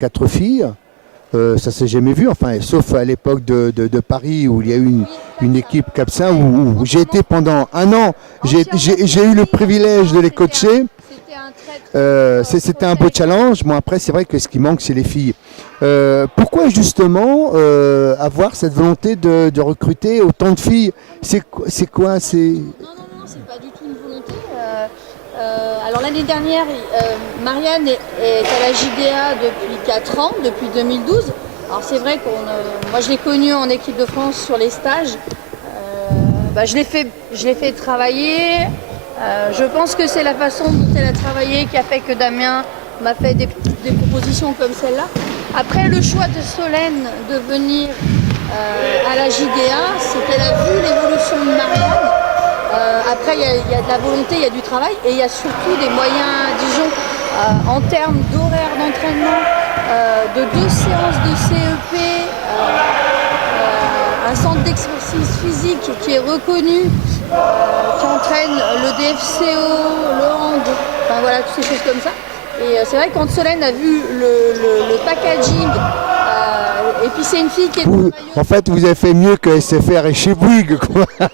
4 filles. Ça s'est jamais vu, enfin, sauf à l'époque de Paris où il y a eu une équipe Capsin où j'ai été pendant un an. J'ai eu le privilège de les coacher. C'était un beau challenge. Bon, après, c'est vrai que ce qui manque, c'est les filles. Pourquoi justement avoir cette volonté de recruter autant de filles? C'est quoi? Non, c'est pas du tout une volonté. Alors l'année dernière, Marianne est à la JDA depuis 4 ans, depuis 2012. Alors c'est vrai moi je l'ai connue en équipe de France sur les stages. Je l'ai fait travailler. Je pense que c'est la façon dont elle a travaillé qui a fait que Damien m'a fait des propositions comme celle-là. Après, le choix de Solène de venir à la JDA, c'est qu'elle a vu l'évolution de Marianne. Après, il y a de la volonté, il y a du travail et il y a surtout des moyens à Dijon en termes d'horaire d'entraînement, de 2 séances de CEP, un centre d'exercice physique qui est reconnu, qui entraîne le DFCO, le hand, enfin voilà, toutes ces choses comme ça. Et c'est vrai que quand Solène a vu le packaging, et puis c'est une fille qui est... En fait, vous avez fait mieux que SFR et chez Bouygues, quoi. Non,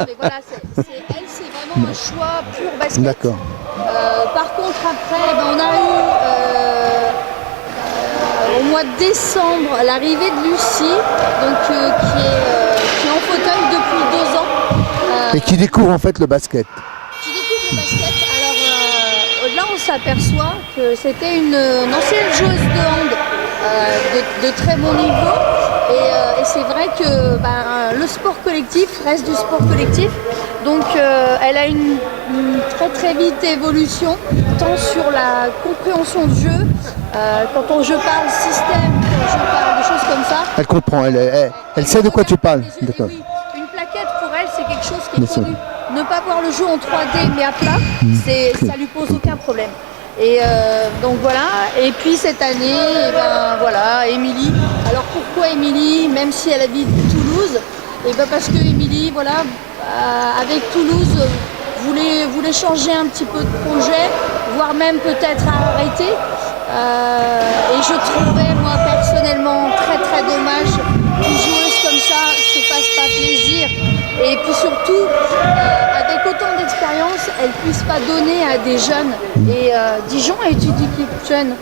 mais voilà, c'est vraiment un choix pur basket. D'accord. Par contre, après, on a eu au mois de décembre l'arrivée de Lucie, donc, qui est en fauteuil depuis 2 ans. Et qui découvre en fait le basket. Qui découvre le basket. Alors là, on s'aperçoit que c'était une ancienne joueuse de hand de très bon niveau. Et c'est vrai que le sport collectif reste du sport collectif. Donc elle a une très très vite évolution, tant sur la compréhension du jeu, quand je parle système, quand je parle de choses comme ça. Elle comprend, elle sait de quoi tu parles. D'accord. Oui, une plaquette pour elle, c'est quelque chose qui est connu. Ne pas voir le jeu en 3D mais à plat, ça lui pose aucun problème. Et donc voilà, et puis cette année, voilà, Émilie. Alors pourquoi Émilie, même si elle habite Toulouse? Et parce que Émilie, voilà, avec Toulouse, voulait changer un petit peu de projet, voire même peut-être arrêter. Et je trouvais, moi, personnellement, très très dommage qu'une joueuse comme ça se fasse pas plaisir. Et puis surtout, avec autant d'expérience, elle ne puisse pas donner à des jeunes. Et Dijon est une équipe jeune.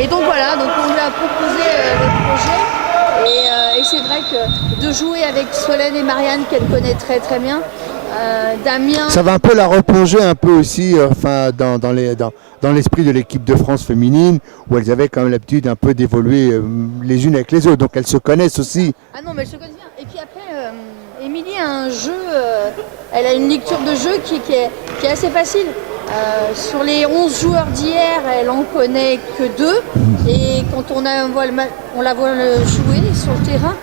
Et donc voilà, donc on lui a proposé le projet. Et c'est vrai que de jouer avec Solène et Marianne, qu'elle connaît très très bien, Damien... Ça va un peu la replonger un peu aussi dans l'esprit de l'équipe de France féminine, où elles avaient quand même l'habitude un peu d'évoluer les unes avec les autres. Donc elles se connaissent aussi. Ah non, mais elles se connaissent bien. Et puis après, Émilie a un jeu, elle a une lecture de jeu qui est assez facile. Sur les 11 joueurs d'hier, elle en connaît que 2. Et quand on la voit jouer sur le terrain,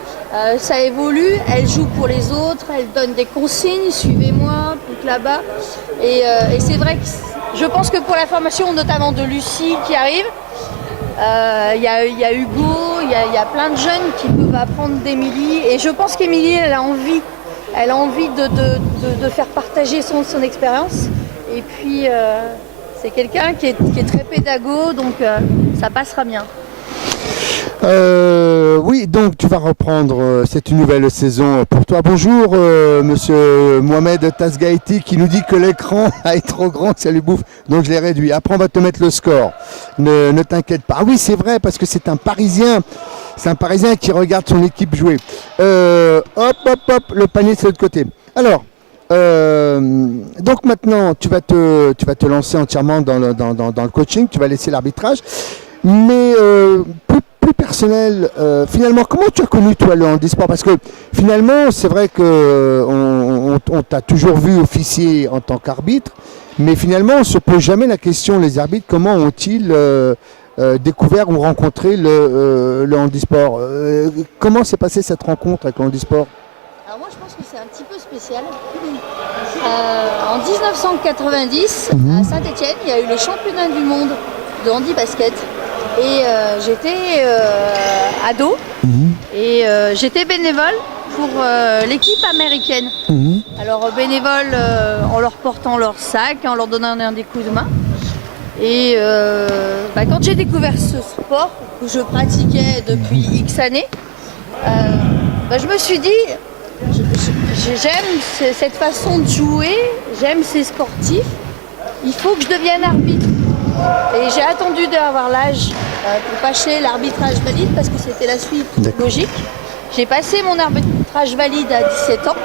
ça évolue. Elle joue pour les autres, elle donne des consignes, suivez-moi, donc là-bas. Et c'est vrai que je pense que pour la formation notamment de Lucie qui arrive, il y a Hugo, il y a plein de jeunes qui peuvent apprendre d'Émilie. Et je pense qu'Émilie, elle a envie de faire partager son expérience. Et puis, c'est quelqu'un qui est très pédago, donc ça passera bien. Oui, donc tu vas reprendre cette nouvelle saison pour toi. Bonjour, monsieur Mohamed Tasgaïti qui nous dit que l'écran est trop grand, ça lui bouffe, donc je l'ai réduit. Après, on va te mettre le score. Ne t'inquiète pas. Ah oui, c'est vrai, parce que c'est un Parisien. C'est un Parisien qui regarde son équipe jouer. Hop, le panier c'est de l'autre côté. Alors, donc maintenant, tu vas te lancer entièrement dans le coaching, tu vas laisser l'arbitrage. Mais plus personnel, finalement, comment tu as connu toi le handisport? Parce que finalement, c'est vrai que on t'a toujours vu officier en tant qu'arbitre, mais finalement, on ne se pose jamais la question, les arbitres, comment ont-ils découvert ou rencontré le handisport? Comment s'est passée cette rencontre avec le handisport? Alors moi, je pense que c'est un petit peu spécial. En 1990, à Saint-Étienne, il y a eu les championnats du monde de handi-basket. Et j'étais ado et j'étais bénévole pour l'équipe américaine. Alors bénévole en leur portant leur sac, en leur donnant des coups de main. Et quand j'ai découvert ce sport que je pratiquais depuis X années, je me suis dit, j'aime cette façon de jouer, j'aime ces sportifs, il faut que je devienne arbitre. Et j'ai attendu d'avoir l'âge pour passer l'arbitrage valide parce que c'était la suite logique. J'ai passé mon arbitrage valide à 17 ans.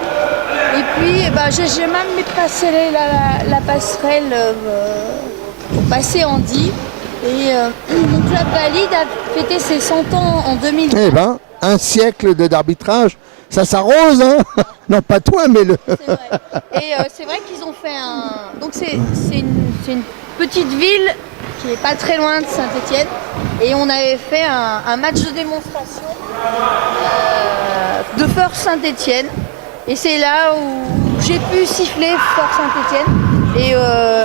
Et puis j'ai même passé la passerelle pour passer en D. Et mon club valide a fêté ses 100 ans en 2000. Eh ben, un siècle d'arbitrage, ça s'arrose, hein. Non, pas toi, mais le... C'est vrai. Et c'est vrai qu'ils ont fait un... Donc c'est une petite ville qui est pas très loin de Saint-Étienne. Et on avait fait un match de démonstration de Fort Saint-Étienne. Et c'est là où j'ai pu siffler Fort Saint-Étienne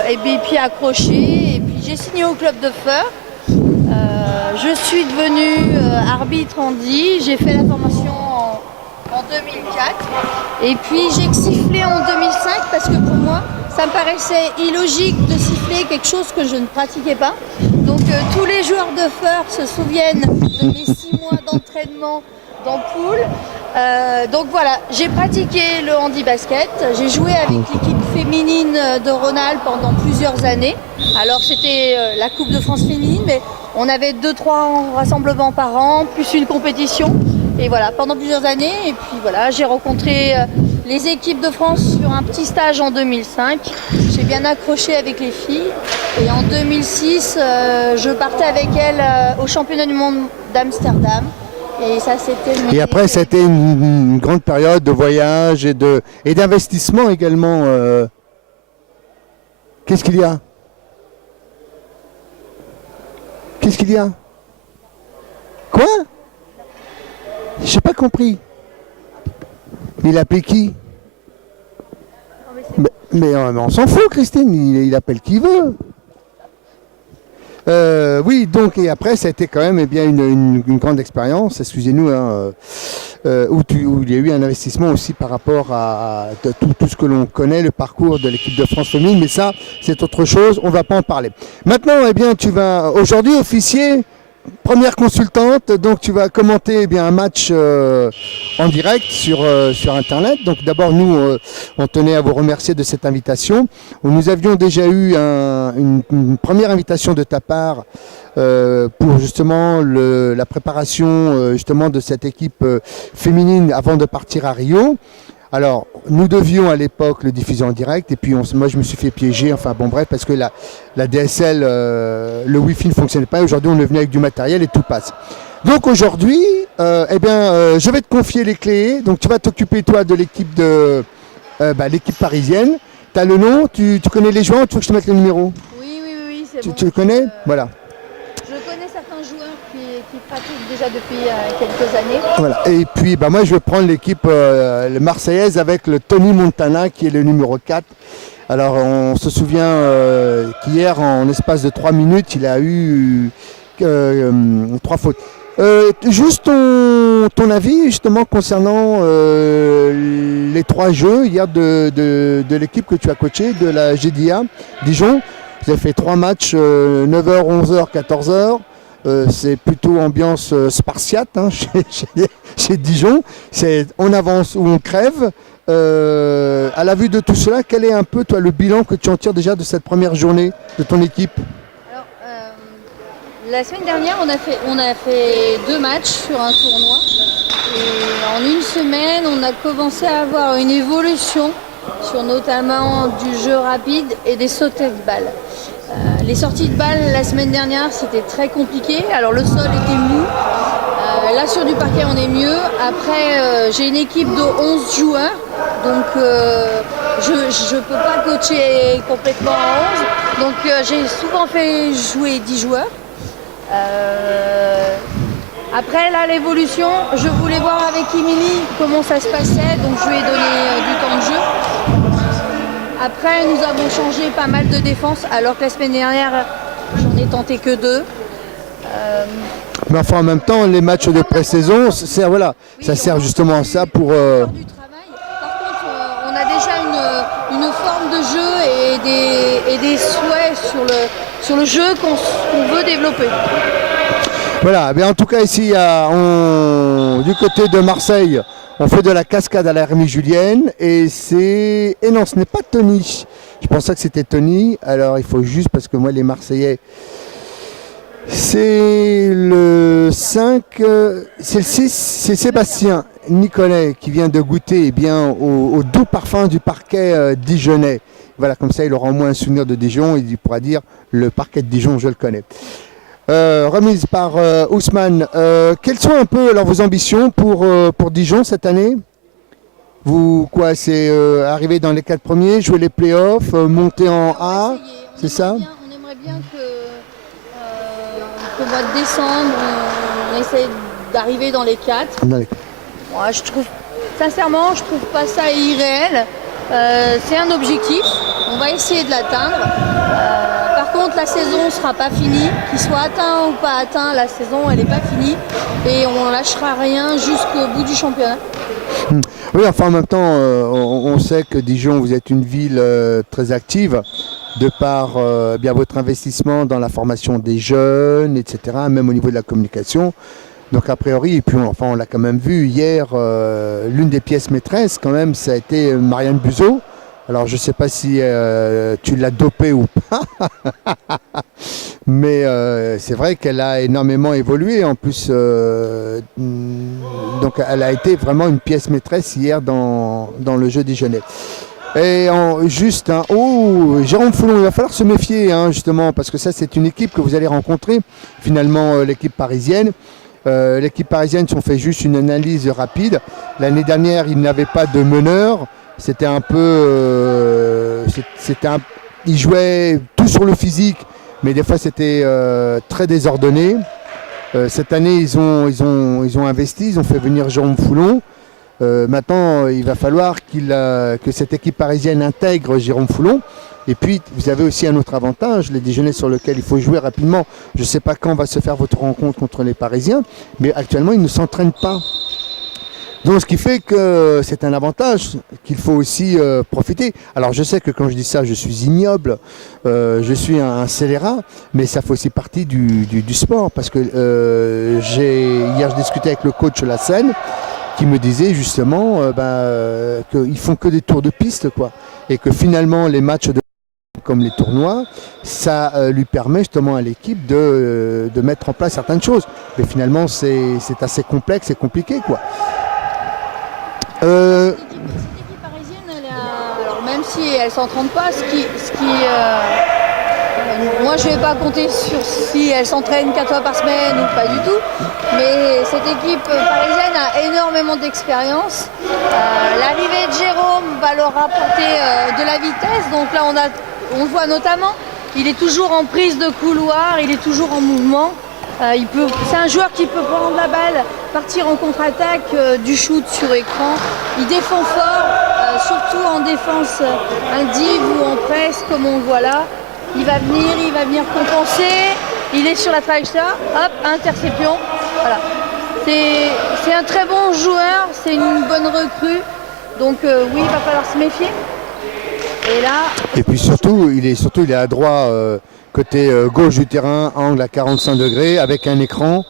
et puis accrocher. Et puis j'ai signé au club de Fort. Je suis devenue arbitre en D. J'ai fait la formation en 2004. Et puis j'ai sifflé en 2005 parce que pour moi, ça me paraissait illogique de siffler quelque chose que je ne pratiquais pas. Donc tous les joueurs de Fort se souviennent de mes 6 mois d'entraînement dans poule. Donc voilà, j'ai pratiqué le handi-basket. J'ai joué avec l'équipe féminine de Rhône-Alpes pendant plusieurs années. Alors c'était la Coupe de France féminine, mais on avait 2-3 rassemblements par an, plus une compétition. Et voilà, pendant plusieurs années. Et puis voilà, j'ai rencontré les équipes de France sur un petit stage en 2005. J'ai bien accroché avec les filles. Et en 2006, je partais avec elles au championnat du monde d'Amsterdam. Et ça, c'était... Et après, c'était une grande période de voyage et d'investissement également. Qu'est-ce qu'il y a? Qu'est-ce qu'il y a? Quoi? J'ai pas compris. Il appelle qui? Mais on s'en fout, Christine. Il appelle qui veut. Oui, donc, et après, ça a été quand même une grande expérience, excusez-nous, hein, où il y a eu un investissement aussi par rapport à tout ce que l'on connaît, le parcours de l'équipe de France féminine, mais ça, c'est autre chose, on ne va pas en parler. Maintenant, tu vas aujourd'hui officier, première consultante, donc tu vas commenter un match en direct sur Internet. Donc d'abord, nous, on tenait à vous remercier de cette invitation. Nous avions déjà eu une première invitation de ta part pour justement la préparation justement de cette équipe féminine avant de partir à Rio. Alors, nous devions à l'époque le diffuser en direct et puis moi je me suis fait piéger, enfin bon bref, parce que la DSL, le Wi-Fi ne fonctionnait pas. Aujourd'hui, on est venu avec du matériel et tout passe. Donc aujourd'hui, je vais te confier les clés. Donc tu vas t'occuper toi de l'équipe l'équipe parisienne. Tu as le nom, tu connais les joueurs, tu veux que je te mette le numéro? Oui, c'est bon. Tu le connais? Voilà. Je connais certains joueurs qui pratiquent déjà depuis quelques années. Voilà. Et puis moi je vais prendre l'équipe marseillaise avec le Tony Montana qui est le numéro 4. Alors on se souvient qu'hier en espace de 3 minutes il a eu 3 fautes. Juste ton avis justement concernant les 3 jeux hier de l'équipe que tu as coaché, de la GDA Dijon. Vous avez fait 3 matchs, 9h, 11h, 14h. C'est plutôt ambiance spartiate hein, chez Dijon. C'est on avance ou on crève. À la vue de tout cela, quel est un peu toi le bilan que tu en tires déjà de cette première journée de ton équipe? Alors, la semaine dernière, on a fait 2 matchs sur un tournoi. Et en une semaine, on a commencé à avoir une évolution sur notamment du jeu rapide et des sautées de balles. Les sorties de balles la semaine dernière c'était très compliqué, alors le sol était mou, là sur du parquet on est mieux. Après j'ai une équipe de 11 joueurs, donc je ne peux pas coacher complètement à 11, donc j'ai souvent fait jouer 10 joueurs. Après là l'évolution, je voulais voir avec Émilie comment ça se passait, donc je lui ai donné du temps de jeu. Après, nous avons changé pas mal de défense, alors que la semaine dernière, j'en ai tenté que 2. Mais enfin, en même temps, les matchs de pré-saison, ça sert justement à ça pour... Du travail. Par contre, on a déjà une forme de jeu et des souhaits sur le jeu qu'on veut développer. Voilà, mais en tout cas ici, du côté de Marseille, on fait de la cascade à la Rémi Julienne et c'est... Et non, ce n'est pas Tony. Je pensais que c'était Tony. Alors il faut juste, parce que moi les Marseillais, c'est le 5, c'est le 6, c'est Sébastien Nicolet qui vient de goûter au doux parfum du parquet dijonnais. Voilà, comme ça il aura au moins un souvenir de Dijon et il pourra dire le parquet de Dijon, je le connais. Remise par Ousmane. Quelles sont un peu alors, vos ambitions pour Dijon cette année? Vous, quoi, c'est arriver dans les 4 premiers, jouer les playoffs, monter en A, c'est ça? On aimerait bien qu'au mois de décembre, on essaie d'arriver dans les 4. Moi, sincèrement, je trouve pas ça irréel. C'est un objectif, on va essayer de l'atteindre. Par contre, la saison ne sera pas finie. Qu'il soit atteint ou pas atteint, la saison, elle n'est pas finie. Et on ne lâchera rien jusqu'au bout du championnat. Oui, enfin en même temps, on sait que Dijon, vous êtes une ville très active de par bien votre investissement dans la formation des jeunes, etc., même au niveau de la communication. Donc a priori, et puis on l'a quand même vu hier, l'une des pièces maîtresses quand même, ça a été Marianne Buzeau. Alors je ne sais pas si tu l'as dopée ou pas, mais c'est vrai qu'elle a énormément évolué. En plus, donc elle a été vraiment une pièce maîtresse hier dans le jeu dijonnais. Et Jérôme Foulon, il va falloir se méfier justement, parce que ça c'est une équipe que vous allez rencontrer, finalement l'équipe parisienne. L'équipe parisienne, si on fait juste une analyse rapide, l'année dernière il n'avait pas de meneur. C'était un peu, ils jouaient tout sur le physique, mais des fois c'était très désordonné. Cette année ils ont investi, ils ont fait venir Jérôme Foulon. Maintenant il va falloir que cette équipe parisienne intègre Jérôme Foulon. Et puis vous avez aussi un autre avantage, les déjeuners sur lesquels il faut jouer rapidement. Je ne sais pas quand va se faire votre rencontre contre les Parisiens, mais actuellement ils ne s'entraînent pas. Donc ce qui fait que c'est un avantage qu'il faut aussi profiter. Alors je sais que quand je dis ça, je suis ignoble, je suis un scélérat, mais ça fait aussi partie du sport. Parce que hier je discutais avec le coach Lassène qui me disait justement qu'ils font que des tours de piste, quoi. Et que finalement les matchs comme les tournois, ça lui permet justement à l'équipe de mettre en place certaines choses. Mais finalement c'est assez complexe et compliqué, quoi. Cette équipe parisienne, alors même si elle ne s'entraîne pas, moi je ne vais pas compter sur si elle s'entraîne 4 fois par semaine ou pas du tout, mais cette équipe parisienne a énormément d'expérience. L'arrivée de Jérôme va leur apporter de la vitesse, donc là on le voit notamment, il est toujours en prise de couloir, il est toujours en mouvement. C'est un joueur qui peut prendre la balle, partir en contre-attaque, du shoot sur écran. Il défend fort, surtout en défense indive ou en presse, comme on le voit là. Il va venir compenser. Il est sur la trajectoire, hop, interception. Voilà. C'est un très bon joueur, c'est une bonne recrue. Donc oui, il va falloir se méfier. Et puis surtout, il est adroit. Côté gauche du terrain, angle à 45 degrés, avec un écran,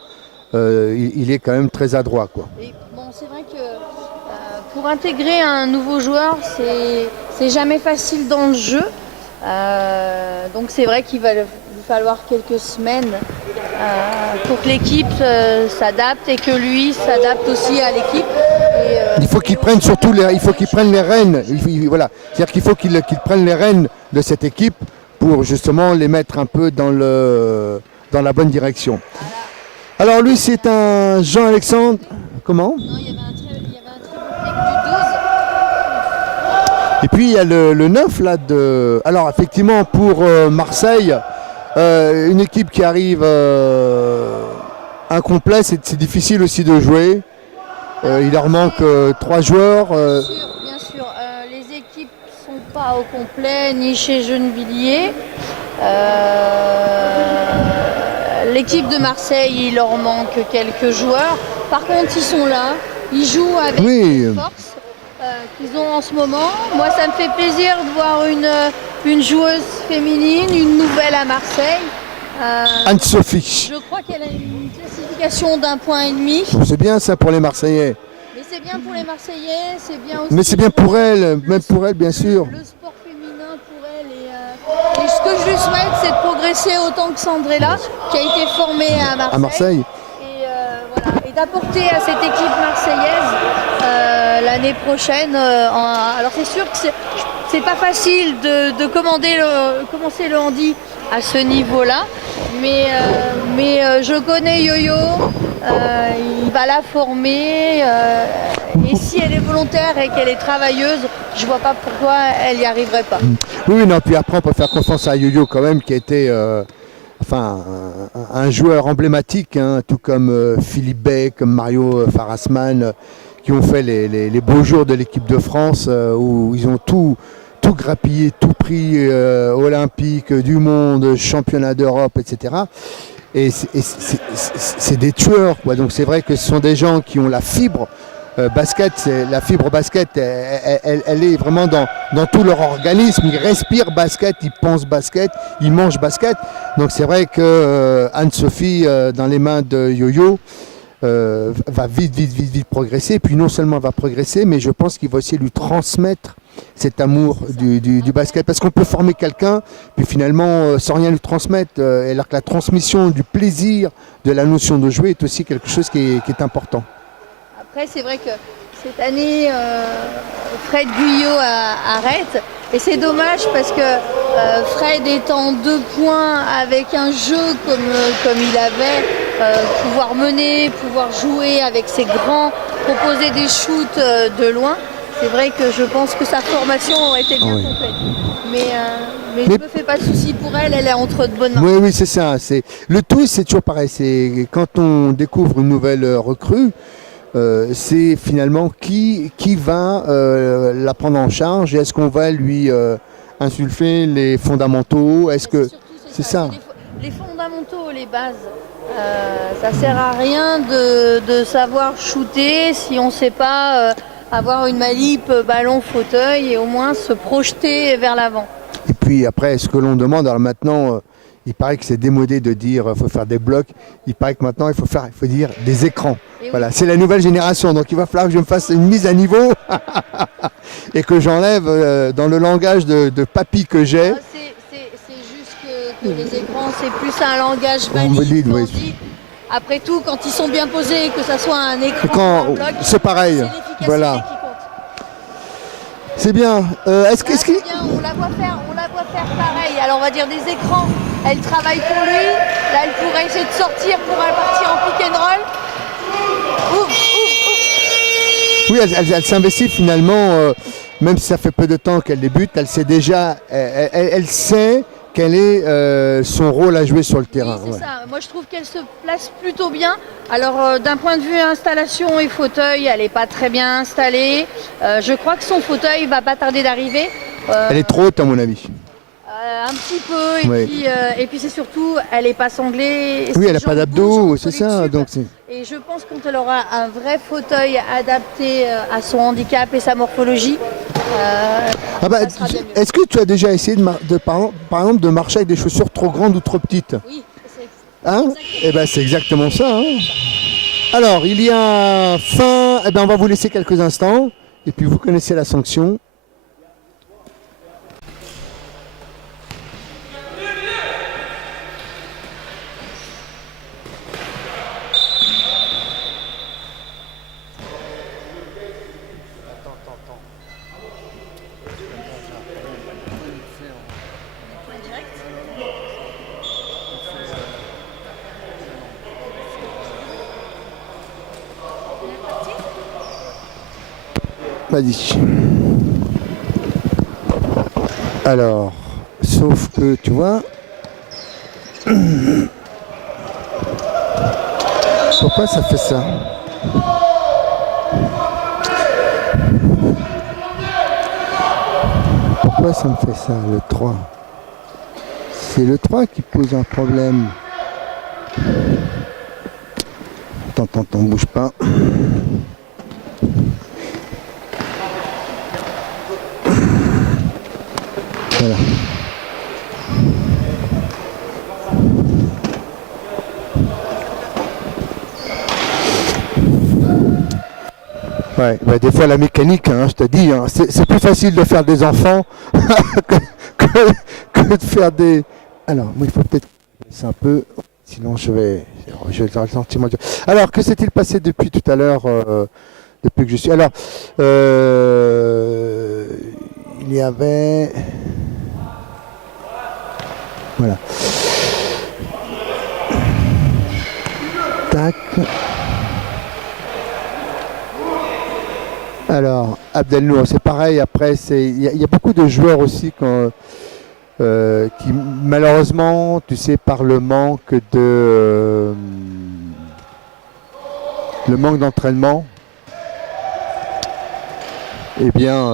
il est quand même très adroit, quoi. Et bon, c'est vrai que pour intégrer un nouveau joueur, c'est jamais facile dans le jeu. Donc c'est vrai qu'il va falloir quelques semaines pour que l'équipe s'adapte et que lui s'adapte aussi à l'équipe. Il faut qu'il prenne surtout les rênes. Voilà. C'est-à-dire qu'il faut qu'il prenne les rênes de cette équipe pour justement les mettre un peu dans la bonne direction. Alors lui c'est un Jean-Alexandre. Comment? Non, il y avait un très bon mec du 12. Et puis il y a le 9 là de. Alors effectivement pour Marseille, une équipe qui arrive incomplet, c'est difficile aussi de jouer. Il leur manque 3 joueurs. Bien sûr. Les équipes ne sont pas au complet, ni chez Gennevilliers. L'équipe de Marseille, il leur manque quelques joueurs. Par contre, ils sont là. Ils jouent avec une force qu'ils ont en ce moment. Moi, ça me fait plaisir de voir une joueuse féminine, une nouvelle à Marseille. Anne-Sophie. Je crois qu'elle a une classification d'1,5 point. C'est bien ça pour les Marseillais. Mais c'est bien pour les Marseillais, c'est bien aussi. Mais c'est bien pour elle, même pour elle bien sûr. Le sport féminin pour elle. Et ce que je lui souhaite, c'est de progresser autant que Sandrella, qui a été formée à Marseille. À Marseille. Voilà, et d'apporter à cette équipe marseillaise l'année prochaine. Alors c'est sûr que c'est pas facile de commencer le handi à ce niveau-là, mais je connais Yo-Yo, il va la former, et si elle est volontaire et qu'elle est travailleuse, je vois pas pourquoi elle n'y arriverait pas. Oui, non, puis après on peut faire confiance à Yo-Yo quand même, qui a été un joueur emblématique, hein, tout comme Philippe Bey, comme Mario Farasman, qui ont fait les beaux jours de l'équipe de France, où ils ont tout grappillé, tout pris, olympique, du monde, championnat d'Europe, etc. Et c'est des tueurs, quoi. Donc c'est vrai que ce sont des gens qui ont la fibre basket, la fibre basket, elle est vraiment dans tout leur organisme. Ils respirent basket, ils pensent basket, ils mangent basket. Donc c'est vrai que Anne-Sophie, dans les mains de Yo-Yo, va vite progresser. Et puis non seulement elle va progresser, mais je pense qu'il va aussi lui transmettre cet amour du basket. Parce qu'on peut former quelqu'un, puis finalement, sans rien lui transmettre, alors que la transmission du plaisir, de la notion de jouer est aussi quelque chose qui est important. Après, c'est vrai que cette année, Fred Guyot arrête. Et c'est dommage parce que Fred étant 2 points avec un jeu comme il avait, pouvoir mener, pouvoir jouer avec ses grands, proposer des shoots de loin, c'est vrai que je pense que sa formation aurait été bien complète. Mais je ne me fais pas de soucis pour elle, elle est entre de bonnes mains. Oui, c'est ça. Le tout, c'est toujours pareil. C'est quand on découvre une nouvelle recrue, c'est finalement qui va la prendre en charge et est-ce qu'on va lui insulfer les fondamentaux, est-ce que c'est ça. Les fondamentaux, les bases, ça sert à rien de savoir shooter si on ne sait pas avoir une manip ballon fauteuil et au moins se projeter vers l'avant. Et puis après, ce que l'on demande, alors maintenant il paraît que c'est démodé de dire qu'il faut faire des blocs. Il paraît que maintenant il faut dire des écrans. Voilà, c'est la nouvelle génération. Donc il va falloir que je me fasse une mise à niveau et que j'enlève dans le langage de papy que j'ai. C'est juste que les écrans, c'est plus un langage valide. Oui. Après tout, quand ils sont bien posés, que ce soit un écran ou un bloc, c'est pareil. C'est l'efficacité voilà. qui compte. C'est bien. Est-ce que on la voit faire pareil. Alors on va dire des écrans. Elle travaille pour lui. Là, elle pourrait essayer de sortir pour partir en pick and roll. Oui, elle s'investit finalement, même si ça fait peu de temps qu'elle débute, elle sait déjà, elle sait quel est son rôle à jouer sur le terrain. Oui, c'est ça. Moi, je trouve qu'elle se place plutôt bien. Alors, d'un point de vue installation et fauteuil, elle n'est pas très bien installée. Je crois que son fauteuil va pas tarder d'arriver. Elle est trop haute, à mon avis. Un petit peu, et puis c'est surtout, elle n'est pas sanglée. Oui, elle n'a pas d'abdos, c'est ça. Donc et je pense que quand elle aura un vrai fauteuil adapté à son handicap et sa morphologie, est-ce que tu as déjà essayé par exemple de marcher avec des chaussures trop grandes ou trop petites? Oui, c'est exactement ça. Hein. Alors, il y a fin. On va vous laisser quelques instants, et puis vous connaissez la sanction. Vas-y. Alors, sauf que tu vois, pourquoi ça fait ça? Pourquoi ça me fait ça, le 3? C'est le 3 qui pose un problème. Attends, bouge pas. Voilà. Ouais, bah, des fois la mécanique, hein, je te dis, hein, c'est plus facile de faire des enfants que, que de faire des... Alors, moi, il faut peut-être baisser un peu, sinon je vais le sentiment. Alors, que s'est-il passé depuis tout à l'heure, depuis que je suis... Alors, il y avait... Voilà. Tac. Alors, Abdelnour, c'est pareil. Après, il y a beaucoup de joueurs aussi qui, malheureusement, tu sais, par le manque d'entraînement, eh bien,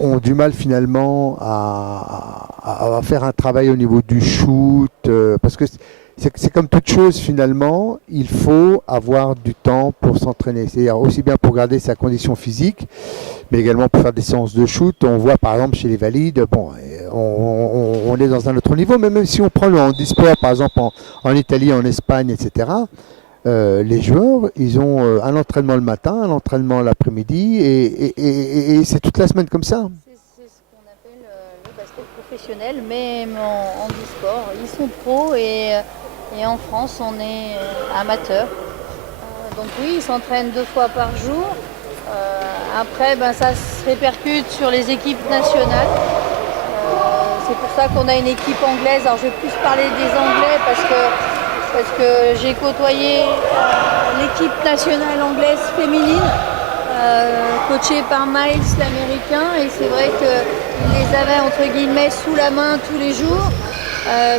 ont du mal finalement à faire un travail au niveau du shoot, parce que c'est comme toute chose finalement, il faut avoir du temps pour s'entraîner. C'est-à-dire aussi bien pour garder sa condition physique, mais également pour faire des séances de shoot. On voit par exemple chez les valides, bon, on est dans un autre niveau, mais même si on prend le handisport par exemple en Italie, en Espagne, etc., les joueurs, ils ont un entraînement le matin, un entraînement l'après-midi, et c'est toute la semaine comme ça. C'est ce qu'on appelle le basket professionnel, même en handisport. Ils sont pros et en France, on est amateur. Donc oui, ils s'entraînent 2 fois par jour. Après, ça se répercute sur les équipes nationales. C'est pour ça qu'on a une équipe anglaise. Alors je vais plus parler des Anglais parce que j'ai côtoyé l'équipe nationale anglaise féminine, coachée par Miles l'américain, et c'est vrai qu'il les avait entre guillemets sous la main tous les jours.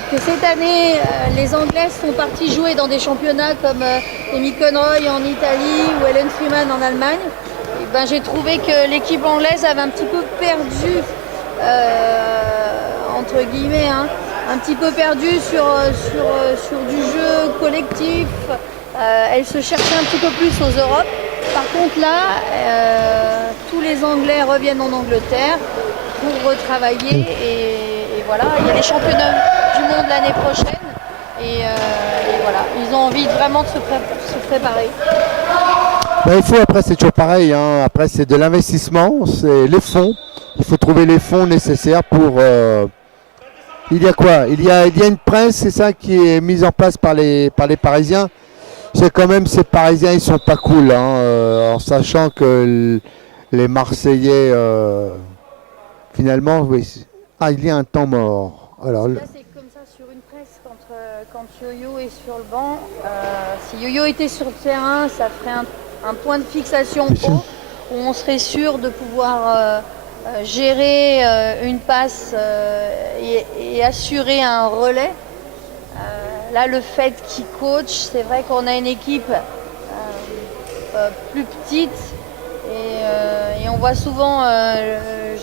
Que cette année, les Anglaises sont parties jouer dans des championnats comme Amy Conroy en Italie ou Ellen Freeman en Allemagne. Et j'ai trouvé que l'équipe anglaise avait un petit peu perdu, entre guillemets, un petit peu perdu sur du jeu collectif. Elle se cherchait un petit peu plus aux Europes. Par contre là, tous les Anglais reviennent en Angleterre pour retravailler et voilà, il y a les championnats du monde l'année prochaine et voilà, ils ont envie vraiment de se préparer. Il faut, après c'est toujours pareil, hein. Après c'est de l'investissement, c'est les fonds. Il faut trouver les fonds nécessaires pour... Il y a quoi ? Il y a une presse, c'est ça, qui est mise en place par les Parisiens. C'est quand même, ces Parisiens, ils sont pas cool, hein, en sachant que les Marseillais, finalement, oui. Ah, il y a un temps mort. Alors, là, c'est comme ça sur une presse, quand Yo-Yo est sur le banc. Si Yo-Yo était sur le terrain, ça ferait un point de fixation pro, où on serait sûr de pouvoir gérer une passe et assurer un relais. Là, le fait qu'il coach, c'est vrai qu'on a une équipe plus petite et on voit souvent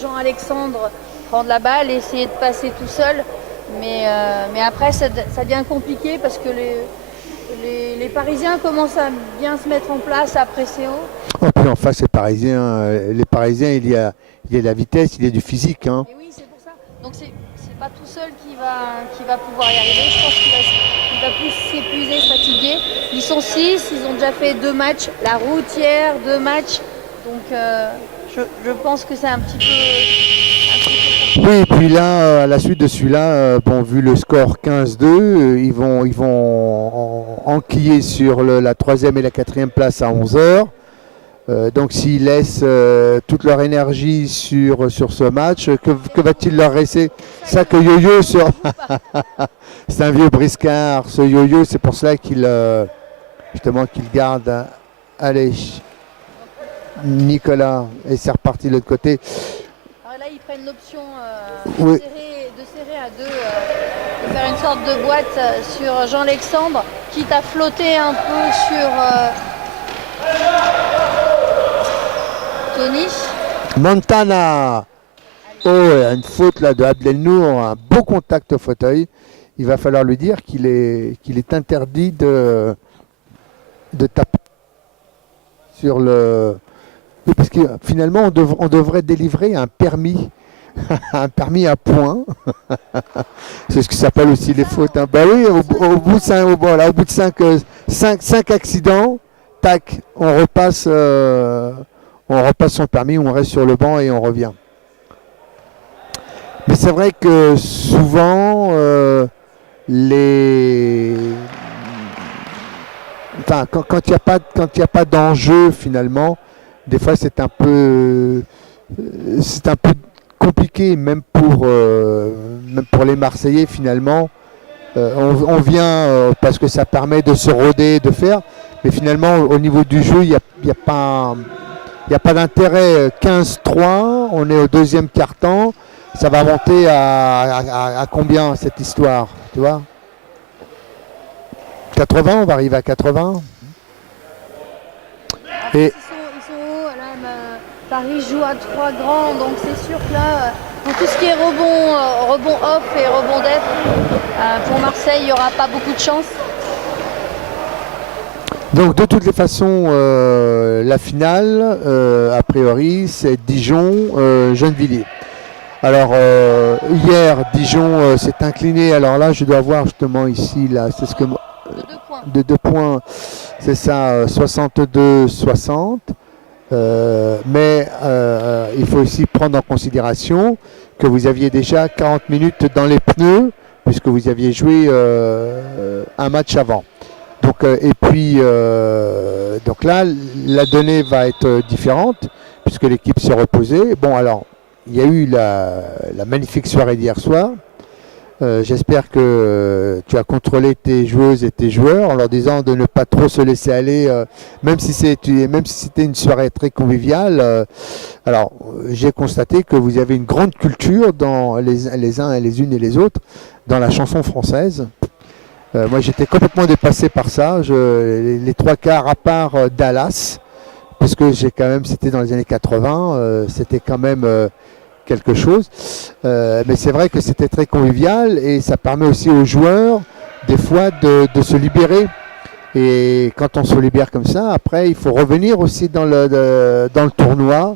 Jean-Alexandre prendre la balle et essayer de passer tout seul. Mais après, ça devient compliqué parce que les Parisiens commencent à bien se mettre en place, à presser haut. Et puis en face, les Parisiens, il y a de la vitesse, il y a du physique. Hein. Et oui, c'est pour ça. Donc c'est pas tout seul qui va pouvoir y arriver. Je pense qu'il va plus s'épuiser, se fatiguer. Ils sont 6, ils ont déjà fait 2 matchs. La Routière, 2 matchs. Donc je pense que c'est un petit peu Oui, et puis là, à la suite de celui-là, vu le score 15-2, ils vont enquiller sur la 3e et la 4e place à 11h. Donc s'ils laissent toute leur énergie sur ce match, que va-t-il leur rester? Ça que Yo-Yo sur... C'est un vieux briscard, ce Yo-Yo, c'est pour cela qu'il garde. Allez, Nicolas, et c'est reparti de l'autre côté. Alors là, ils prennent l'option Oui. de serrer à 2, de faire une sorte de boîte sur Jean-Alexandre, quitte à flotter un peu sur Tony. Montana. Oh, il y a une faute là de Abdelnour, un beau contact au fauteuil. Il va falloir lui dire qu'il est interdit de taper sur le... Parce que finalement, on devrait délivrer un permis. Un permis à points. C'est ce qui s'appelle aussi les fautes. Hein. Oui, au bout de 5 accidents, tac, on repasse son permis, on reste sur le banc et on revient. Mais c'est vrai que souvent, quand il n'y a pas d'enjeu finalement, des fois c'est un peu compliqué, même pour les Marseillais finalement. On vient parce que ça permet de se roder, de faire, mais finalement au niveau du jeu, il n'y a pas d'intérêt. 15-3, on est au deuxième quart-temps, ça va monter à combien cette histoire, tu vois? 80, on va arriver à 80. Et ils sont hauts, là, Paris joue à 3 grands, donc c'est sûr que là, dans tout ce qui est rebond off et rebond def, pour Marseille, il n'y aura pas beaucoup de chance. Donc de toutes les façons, la finale, a priori, c'est Dijon-Gennevilliers. Alors hier, Dijon s'est incliné. Alors là, je dois voir justement ici, là, c'est ce que de 2 points, c'est ça, 62-60. Mais il faut aussi prendre en considération que vous aviez déjà 40 minutes dans les pneus, puisque vous aviez joué un match avant. Donc, donc là, la donnée va être différente, puisque l'équipe s'est reposée. Bon, alors, il y a eu la magnifique soirée d'hier soir. J'espère que tu as contrôlé tes joueuses et tes joueurs en leur disant de ne pas trop se laisser aller, même si c'était une soirée très conviviale. Alors, j'ai constaté que vous avez une grande culture dans les uns et les unes et les autres dans la chanson française. Moi, j'étais complètement dépassé par ça. Les 3 quarts, à part Dallas, parce que c'était dans les années 80, c'était quand même quelque chose. Mais c'est vrai que c'était très convivial et ça permet aussi aux joueurs, des fois, de se libérer. Et quand on se libère comme ça, après, il faut revenir aussi dans le tournoi.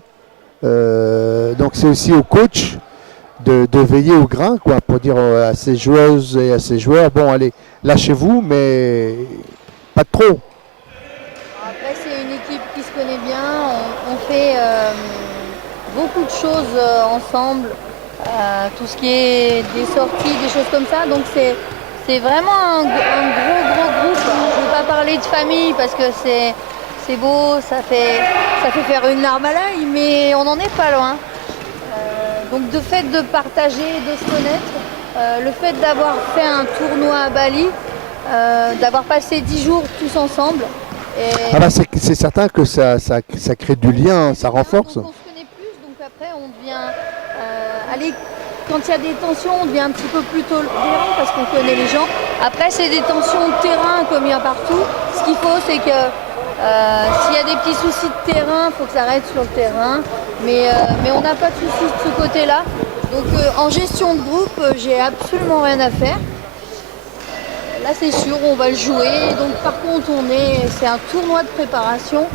Donc, c'est aussi au coach de veiller au grain, quoi, pour dire à ses joueuses et à ses joueurs, bon, allez, lâchez-vous, mais pas de trop. Après, c'est une équipe qui se connaît bien. On fait beaucoup de choses ensemble, tout ce qui est des sorties, des choses comme ça. Donc c'est vraiment un gros groupe. Je ne veux pas parler de famille parce que c'est beau, ça fait faire une larme à l'œil, mais on n'en est pas loin. Donc de fait de partager, de se connaître, le fait d'avoir fait un tournoi à Bali, d'avoir passé 10 jours tous ensemble. Ah bah c'est certain que ça crée du lien, ça renforce. Donc on se connaît plus, donc après on devient, quand il y a des tensions, on devient un petit peu plus tolérant parce qu'on connaît les gens. Après c'est des tensions de terrain comme il y a partout. Ce qu'il faut c'est que s'il y a des petits soucis de terrain, il faut que ça reste sur le terrain. Mais on n'a pas de soucis de ce côté-là. Donc en gestion de groupe, j'ai absolument rien à faire. Là c'est sûr, on va le jouer. Donc par contre, c'est un tournoi de préparation.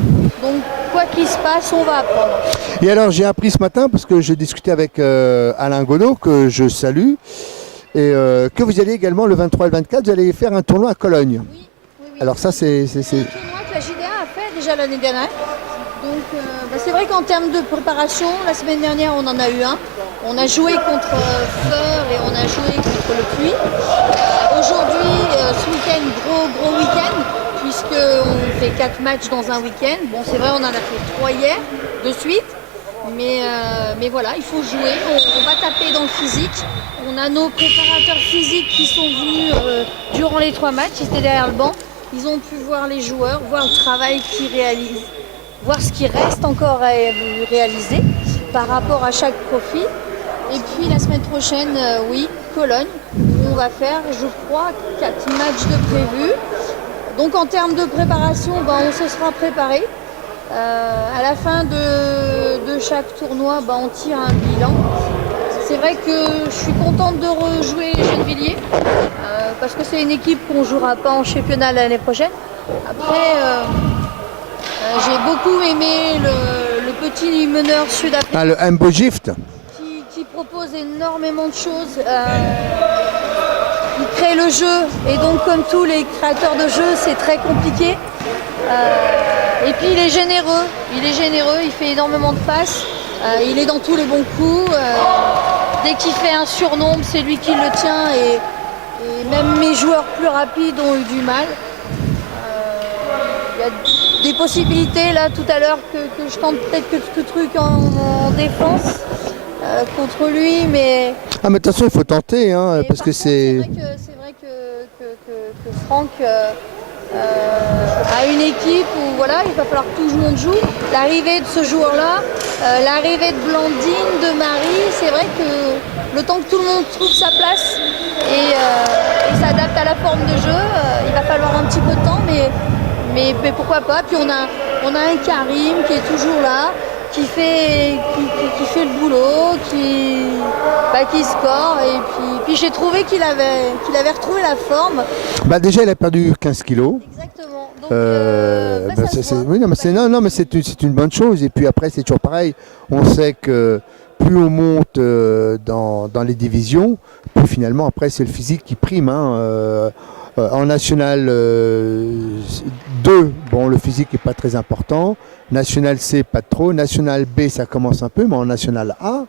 Donc quoi qu'il se passe, on va apprendre. Et alors j'ai appris ce matin, parce que j'ai discuté avec Alain Godot, que je salue, et que vous allez également le 23 et le 24, vous allez faire un tournoi à Cologne. Oui. Alors ça c'est... un tournoi que la JDA a fait déjà l'année dernière. Donc c'est vrai qu'en termes de préparation, la semaine dernière on en a eu un. On a joué contre Feur et on a joué contre le Puy. Aujourd'hui, ce week-end, gros week-end, puisqu'on fait 4 matchs dans un week-end. Bon, c'est vrai, on en a fait 3 hier de suite. Mais voilà, il faut jouer, on va taper dans le physique. On a nos préparateurs physiques qui sont venus durant les 3 matchs, ils étaient derrière le banc. Ils ont pu voir les joueurs, voir le travail qu'ils réalisent, voir ce qui reste encore à réaliser par rapport à chaque profil. Et puis la semaine prochaine, Cologne, où on va faire, je crois, 4 matchs de prévus. Donc en termes de préparation, on se sera préparé. À la fin de chaque tournoi, on tire un bilan. C'est vrai que je suis contente de rejouer Gennevilliers parce que c'est une équipe qu'on ne jouera pas en championnat l'année prochaine. Après, j'ai beaucoup aimé le petit meneur sud-africain. Ah, le Mbo Gift qui propose énormément de choses. Il crée le jeu. Et donc, comme tous les créateurs de jeux, c'est très compliqué. Et puis, il est généreux. Il fait énormément de passes. Il est dans tous les bons coups. Dès qu'il fait un surnombre, c'est lui qui le tient. Et même mes joueurs plus rapides ont eu du mal. Il y a des possibilités là tout à l'heure que je tente peut-être que truc en défense contre lui, mais. Ah mais de toute façon il faut tenter, hein, parce que c'est. C'est vrai que Franck a une équipe où voilà, il va falloir que tout le monde joue. L'arrivée de ce joueur-là, l'arrivée de Blandine, de Marie, c'est vrai que le temps que tout le monde trouve sa place et s'adapte à la forme de jeu, il va falloir un petit peu de temps, mais pourquoi pas. Puis on a un Karim qui est toujours là, qui fait le boulot, qui score. Et puis j'ai trouvé qu'il avait retrouvé la forme. Bah déjà il a perdu 15 kilos. Exactement. Donc, mais c'est une bonne chose. Et puis après c'est toujours pareil. On sait que plus on monte dans les divisions, plus finalement après c'est le physique qui prime. Hein. En National 2, bon, le physique n'est pas très important. National C, pas trop. National B, ça commence un peu. Mais en National A,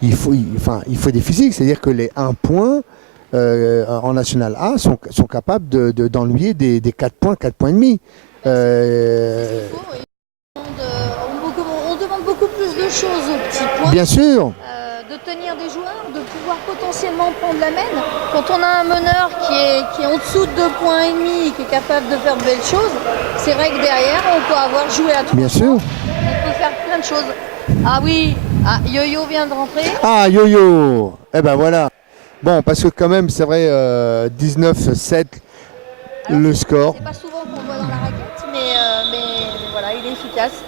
il faut des physiques. C'est-à-dire que les 1 point en National A sont capables d'ennuyer des 4 points, 4 points et demi. On demande beaucoup plus de choses aux petits points. Bien sûr. De tenir des joueurs, de pouvoir potentiellement prendre la mène. Quand on a un meneur qui est en dessous de 2 points et demi, qui est capable de faire de belles choses, c'est vrai que derrière, on peut avoir joué à 3 Bien sûr. On peut faire plein de choses. Ah oui, Yo-Yo vient de rentrer. Ah, Yo-Yo. Eh ben voilà. Bon, parce que quand même, c'est vrai, 19-7, le score. C'est pas souvent qu'on voit dans la raquette, mais voilà, il est efficace.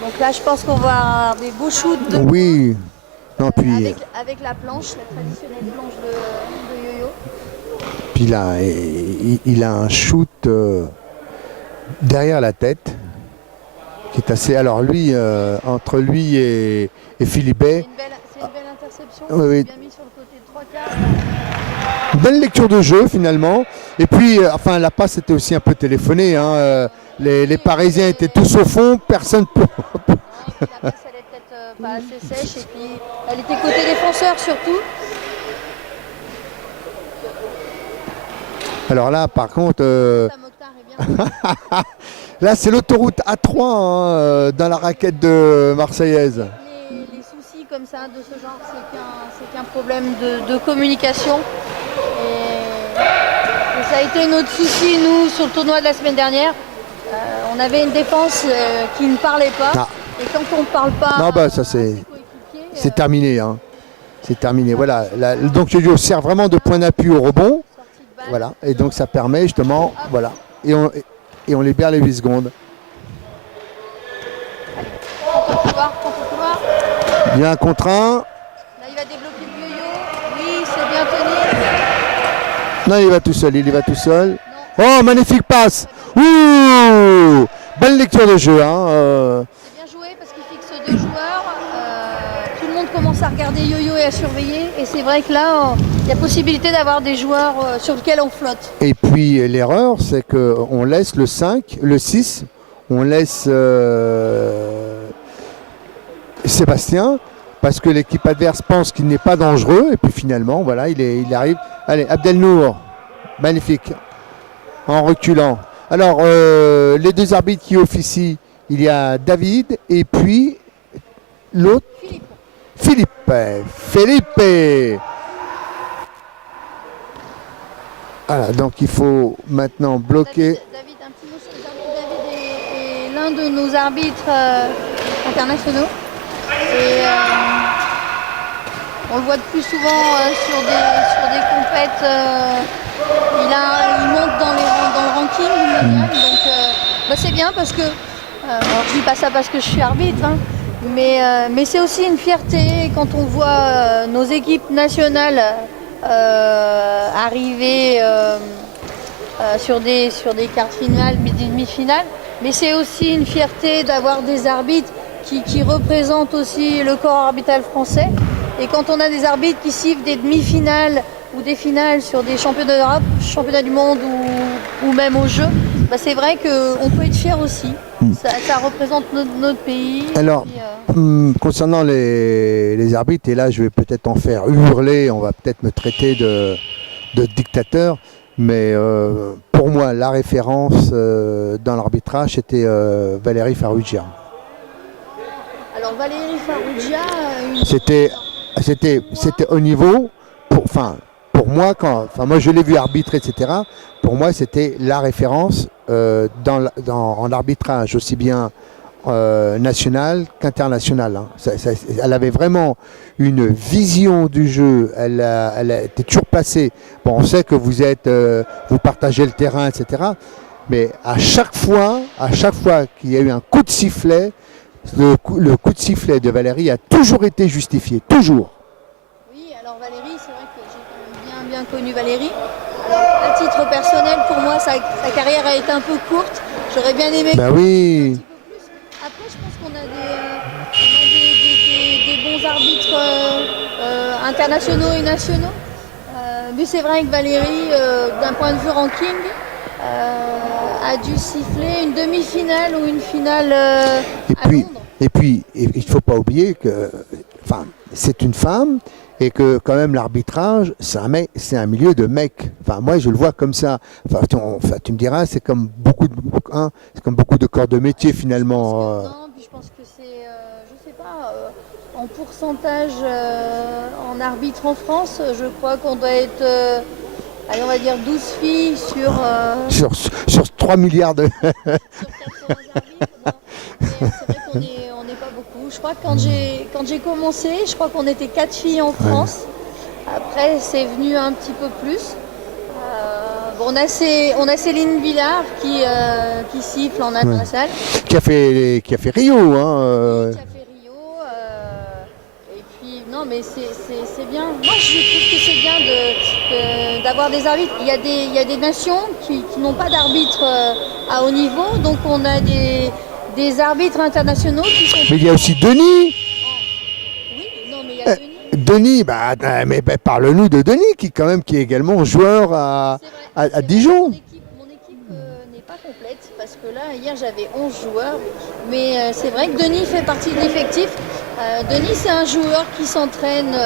Donc là, je pense qu'on va avoir des beaux shoots de Oui. Non, puis, avec la planche, la traditionnelle planche de Yo-Yo. Puis là, il a un shoot derrière la tête qui est assez. Alors lui, entre lui et Philibet. C'est une belle interception. Oui. Bien mis sur le côté de 3 quarts. Belle lecture de jeu finalement. Et puis, enfin, la passe était aussi un peu téléphonée. Hein. Les Parisiens étaient tous au fond, personne pour. La passe, elle est peut-être pas assez sèche et puis elle était côté défenseur surtout. Alors là, par contre, Mokhtar est bien. là c'est l'autoroute A3 hein, dans la raquette de Marseillaise. Les soucis comme ça de ce genre, c'est qu'un problème de communication. Et ça a été notre souci, nous, sur le tournoi de la semaine dernière. On avait une défense qui ne parlait pas. Ah. Et quand on ne parle pas, non, bah, ça c'est terminé. Hein. C'est terminé. Voilà. Donc Yo-Yo sert vraiment de point d'appui au rebond. Voilà. Et donc ça permet justement. Voilà. Et on libère les 8 secondes. Il y a un contre 1. Là, il va débloquer le Yo-Yo. Oui, c'est bien tenu. Non, il va tout seul. Il y va tout seul. Non. Oh, magnifique passe. Ouh, belle lecture de jeu. Hein, C'est bien joué parce qu'il fixe 2 joueurs. Tout le monde commence à regarder Yo-Yo et à surveiller. Et c'est vrai que là, il y a possibilité d'avoir des joueurs sur lesquels on flotte. Et puis l'erreur, c'est qu'on laisse le 5, le 6, on laisse Sébastien, parce que l'équipe adverse pense qu'il n'est pas dangereux. Et puis finalement, voilà, il arrive. Allez, Abdelnour, magnifique, en reculant. Alors, les 2 arbitres qui officient, il y a David et puis l'autre, Philippe. Voilà, donc il faut maintenant bloquer. David, un petit mot sur les arbitres. David est l'un de nos arbitres internationaux. Et on le voit de plus souvent sur des compètes. Il monte dans le ranking mondial. Donc c'est bien parce que, alors je dis pas ça parce que je suis arbitre, hein, mais c'est aussi une fierté quand on voit nos équipes nationales arriver sur des quarts de finale, demi-finale. Mais c'est aussi une fierté d'avoir des arbitres qui représentent aussi le corps arbitral français. Et quand on a des arbitres qui sifflent des demi-finales ou ou des finales sur des championnats d'Europe, championnats du monde ou même aux Jeux, bah, c'est vrai qu'on peut être fier aussi. Ça représente notre pays. Alors, concernant les arbitres, et là je vais peut-être en faire hurler, on va peut-être me traiter de dictateur, mais pour moi la référence dans l'arbitrage c'était Valérie Farrugia. Alors Valérie Farrugia, C'était au niveau, pour moi, moi je l'ai vu arbitrer, etc. Pour moi, c'était la référence en arbitrage, aussi bien national qu'international. Hein. Elle avait vraiment une vision du jeu. Elle était toujours placée. Bon, on sait que vous partagez le terrain, etc. Mais à chaque fois qu'il y a eu un coup de sifflet, le coup de sifflet de Valérie a toujours été justifié, toujours. Oui, alors Valérie, c'est vrai que j'ai quand même bien connu Valérie. Alors, à titre personnel, pour moi, sa carrière a été un peu courte. J'aurais bien aimé bah oui. un petit peu plus. Après, je pense qu'on a des bons arbitres internationaux et nationaux. Mais c'est vrai que Valérie, d'un point de vue ranking, a dû siffler une demi-finale ou une finale à Londres. Et puis, il ne faut pas oublier que c'est une femme et que quand même l'arbitrage, c'est un milieu de mecs. Enfin, moi, je le vois comme ça. Tu me diras, c'est comme beaucoup de corps de métier finalement. Non, puis je pense que c'est, je sais pas, en pourcentage en arbitre en France, je crois qu'on doit être... allez, on va dire 12 filles sur 3 milliards de... sur 80 arbitres. Non. Mais c'est vrai qu'on n'est pas beaucoup. Je crois que quand j'ai commencé, je crois qu'on était 4 filles en France. Ouais. Après, c'est venu un petit peu plus. On a Céline Villard qui siffle en international. Qui a fait Rio. Hein, qui a fait Rio. Et puis, non, mais c'est bien. Moi, je trouve que c'est bien d'avoir des arbitres. Il y a des nations qui n'ont pas d'arbitre à haut niveau. Donc, on a des arbitres internationaux qui sont... Mais il y a aussi Denis. Oui, non, mais il y a Denis, parle-nous de Denis, qui est également joueur à Dijon. Mon équipe n'est pas complète, parce que là, hier, j'avais 11 joueurs. Mais c'est vrai que Denis fait partie de l'effectif. Denis, c'est un joueur qui s'entraîne...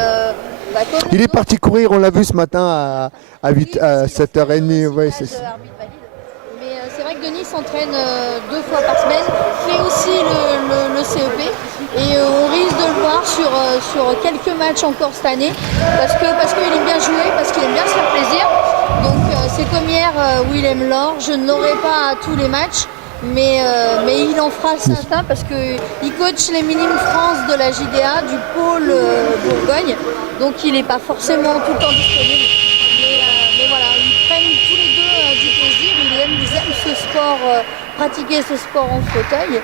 il est parti courir, on l'a vu ce matin à 7h30. Ouais, c'est ça. Mais c'est vrai que Denis s'entraîne 2 fois par semaine, fait aussi le CEP et on risque de le voir sur quelques matchs encore cette année parce qu'il aime bien jouer, parce qu'il aime bien se faire plaisir. Donc c'est comme hier où il aime l'or, je ne l'aurai pas à tous les matchs, mais il en fera certains parce qu'il coach les minimes France de la JDA, du pôle Bourgogne, donc il n'est pas forcément tout le temps disponible. Mais voilà, ils prennent tous les deux du plaisir, ils aiment ce sport, pratiquer ce sport en fauteuil.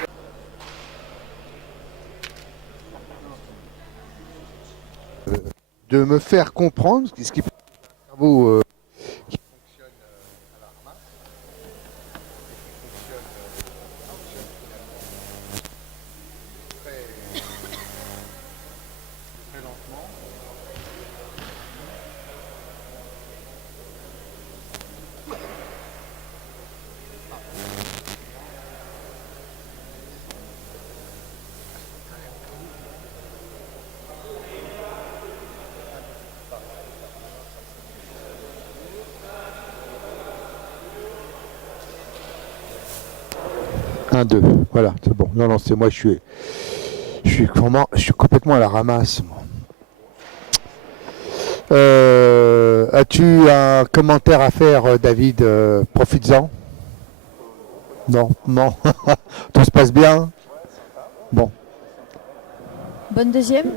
De me faire comprendre ce qui fait un cerveau qui fonctionne à la ramasse, très lentement. Un, deux, voilà, c'est bon. Non, c'est moi, je suis complètement à la ramasse. Moi. As-tu un commentaire à faire, David? Profites-en. Non. Tout se passe bien? Bon. Bonne deuxième.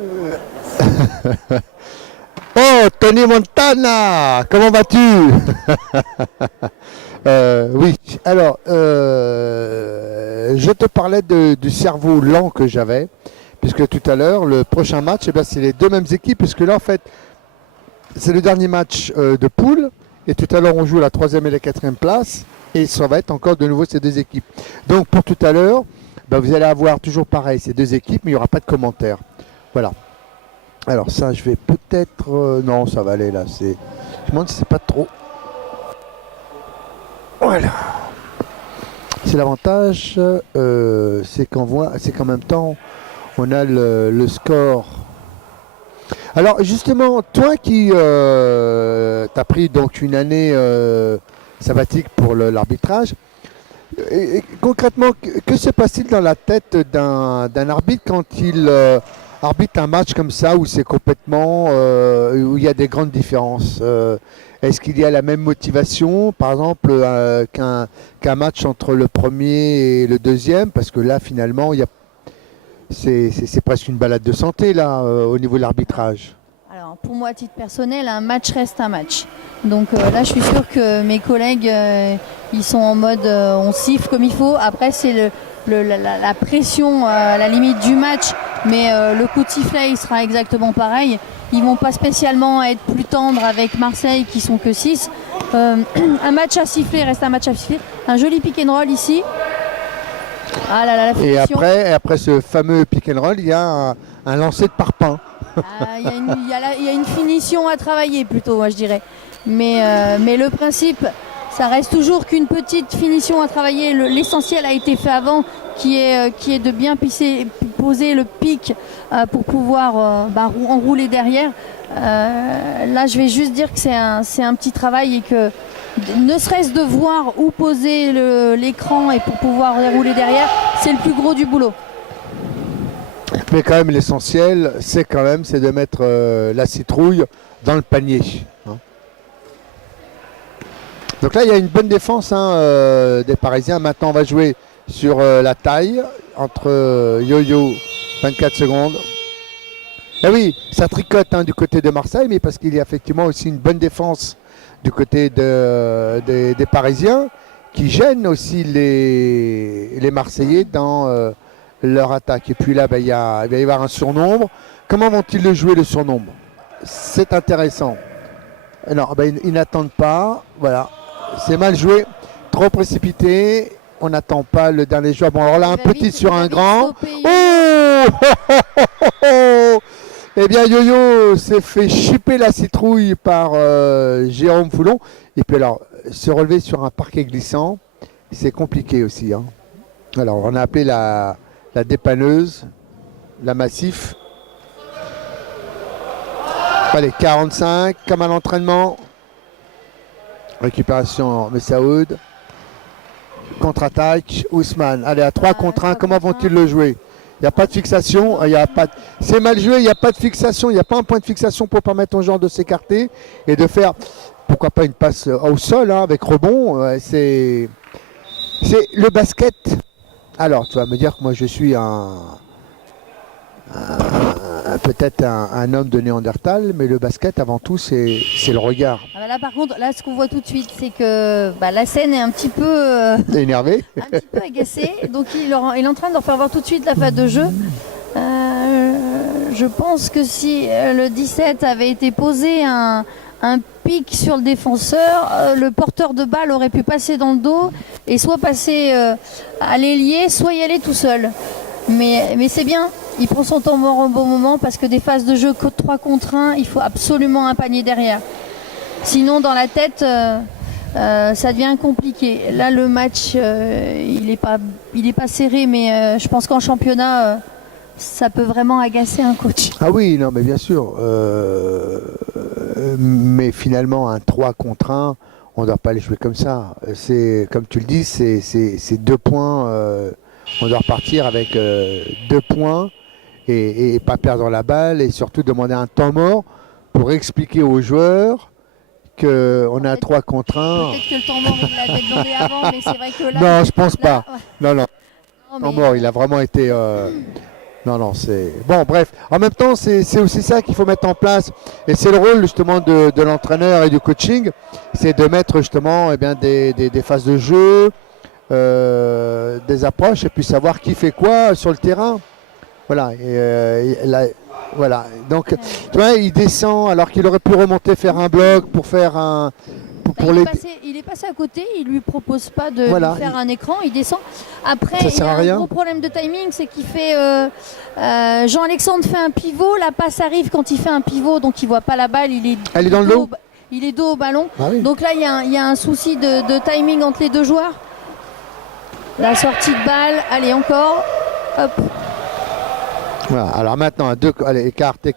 Oh, Tony Montana, comment vas-tu? Oui, alors, je te parlais du cerveau lent que j'avais, puisque tout à l'heure, le prochain match, c'est les deux mêmes équipes, puisque là, en fait, c'est le dernier match de poule, et tout à l'heure, on joue la 3e et la 4e place, et ça va être encore de nouveau ces deux équipes. Donc, pour tout à l'heure, vous allez avoir toujours pareil, ces deux équipes, mais il n'y aura pas de commentaires. Voilà. Alors ça, je vais peut-être... non, ça va aller là, Je me demande si c'est pas trop. Voilà. C'est l'avantage, c'est qu'en même temps, on a le score. Alors justement, toi qui t'as pris donc une année sabbatique pour l'arbitrage, et concrètement, que se passe-t-il dans la tête d'un arbitre quand il arbitre un match comme ça où c'est complètement où il y a des grandes différences? Est-ce qu'il y a la même motivation, par exemple, qu'un match entre le premier et le deuxième? Parce que là, finalement, c'est presque une balade de santé là au niveau de l'arbitrage. Alors pour moi, à titre personnel, un match reste un match. Donc là, je suis sûre que mes collègues, ils sont en mode on siffle comme il faut. Après, c'est la pression à la limite du match, mais le coup de sifflet, il sera exactement pareil. Ils vont pas spécialement être plus tendres avec Marseille qui sont que 6. Un match à siffler reste un match à siffler. Un joli pick and roll ici. Ah là là, la finition. Et après ce fameux pick and roll, il y a un lancer de parpaing. Il y a une finition à travailler plutôt, moi je dirais. Mais le principe, ça reste toujours qu'une petite finition à travailler. L'essentiel a été fait avant, qui est de bien poser le pic pour pouvoir enrouler derrière. Là, je vais juste dire que c'est un petit travail et que ne serait-ce de voir où poser l'écran et pour pouvoir dérouler derrière, c'est le plus gros du boulot. Mais quand même, l'essentiel, c'est de mettre la citrouille dans le panier. Hein. Donc là, il y a une bonne défense des Parisiens. Maintenant, on va jouer sur la taille entre Yo-Yo, 24 secondes. Ah oui, ça tricote du côté de Marseille, mais parce qu'il y a effectivement aussi une bonne défense du côté des Parisiens qui gênent aussi les Marseillais dans leur attaque. Et puis là, il va y avoir un surnombre. Comment vont-ils le jouer, le surnombre? C'est intéressant. Non, ils n'attendent pas. Voilà, c'est mal joué, trop précipité. On n'attend pas le dernier joueur. Bon, alors là, un petit sur un grand. Oh Eh bien, Yo-Yo s'est fait chipper la citrouille par Jérôme Foulon. Et puis alors, se relever sur un parquet glissant, c'est compliqué aussi. Hein. Alors, on a appelé la dépanneuse, la Massif. Allez, 45, comme à l'entraînement. Récupération Messaoud. Contre-attaque, Ousmane. Allez, à 3 contre 1, comment vont-ils le jouer? Il n'y a pas de fixation, c'est mal joué, il n'y a pas de fixation, il n'y a pas un point de fixation pour permettre aux gens de s'écarter et de faire, pourquoi pas une passe au sol avec rebond. C'est le basket. Alors, tu vas me dire que moi je suis peut-être un homme de Néandertal, mais le basket avant tout c'est le regard. Là par contre, là ce qu'on voit tout de suite, c'est que la scène est un petit peu énervé, un petit peu agacée, donc il est en train de leur faire voir tout de suite la phase de jeu. Je pense que si le 17 avait été posé un pic sur le défenseur, le porteur de balle aurait pu passer dans le dos et soit passer à l'ailier, soit y aller tout seul. Mais c'est bien, il prend son temps mort au bon moment parce que des phases de jeu 3 contre 1, il faut absolument un panier derrière. Sinon, dans la tête, ça devient compliqué. Là, le match, il est pas serré, mais je pense qu'en championnat, ça peut vraiment agacer un coach. Ah oui, non, mais bien sûr. Mais finalement, un 3 contre 1, on ne doit pas les jouer comme ça. C'est, comme tu le dis, c'est 2 points. On doit repartir avec 2 points et pas perdre la balle et surtout demander un temps mort pour expliquer aux joueurs qu'on a un 3 contre 1. Peut-être que le temps mort, il l'avait demandé avant, mais c'est vrai que là... Non, je pense pas. Ouais. Non. Le temps mort, il a vraiment été... Non, c'est... Bon, bref. En même temps, c'est aussi ça qu'il faut mettre en place. Et c'est le rôle, justement, de l'entraîneur et du coaching. C'est de mettre, justement, des phases de jeu, des approches, et puis savoir qui fait quoi sur le terrain. Voilà. Voilà. Donc, tu vois, il descend alors qu'il aurait pu remonter, faire un bloc pour faire un... Il est passé à côté, il lui propose pas de lui faire un écran, il descend. Après, il y a un gros problème de timing, c'est qu'il fait... Jean-Alexandre fait un pivot, la passe arrive quand il fait un pivot, donc il voit pas la balle, Elle est dans le dos. il est dos au ballon. Ah oui. Donc là, il y a un souci de timing entre les deux joueurs. La sortie de balle, allez encore. Hop. Voilà. Alors maintenant, allez, écarte.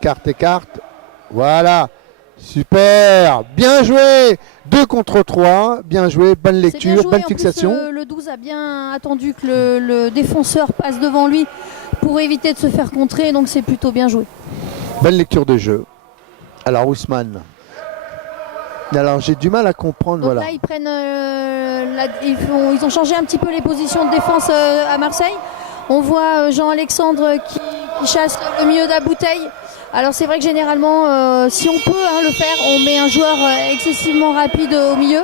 Voilà. Super. Bien joué. 2 contre 3. Bien joué. Bonne C'est bien lecture, joué. bonne En plus, fixation. le 12 a bien attendu que le défenseur passe devant lui pour éviter de se faire contrer. Donc c'est plutôt bien joué. Bonne lecture de jeu. Alors Ousmane. Alors j'ai du mal à comprendre. Donc Voilà. là, ils prennent, ils ont changé un petit peu les positions de défense à Marseille. On voit Jean-Alexandre qui chasse le milieu de la bouteille. Alors c'est vrai que généralement, si on peut le faire, on met un joueur excessivement rapide au milieu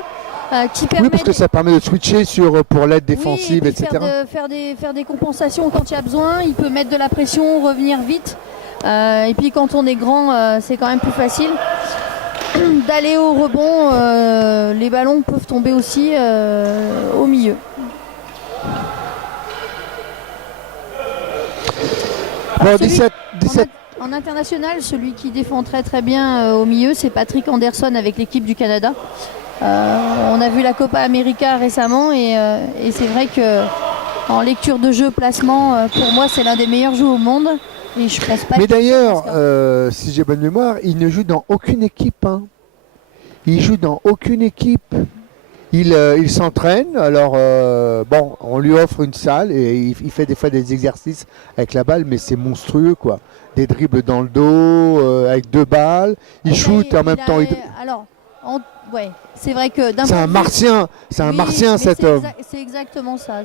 qui permet Oui, parce que ça permet de switcher pour l'aide défensive, oui, et puis etc. faire des compensations quand il y a besoin. Il peut mettre de la pression, revenir vite. Et puis quand on est grand, c'est quand même plus facile d'aller au rebond. Les ballons peuvent tomber aussi au milieu. Bon, Alors, 17. En international, celui qui défend très très bien au milieu, c'est Patrick Anderson avec l'équipe du Canada. On a vu la Copa América récemment et c'est vrai que en lecture de jeu, placement, pour moi c'est l'un des meilleurs joueurs au monde. Et je pense pas. Mais d'ailleurs, si j'ai bonne mémoire, il ne joue dans aucune équipe. Hein. Il joue dans aucune équipe. Il s'entraîne. Alors, bon, on lui offre une salle et il fait des fois des exercices avec la balle, mais c'est monstrueux, quoi. Des dribbles dans le dos, avec 2 balles. Il shoot en même temps. Alors, ouais, c'est vrai que d'un C'est un martien. C'est un martien, cet homme. C'est exactement ça.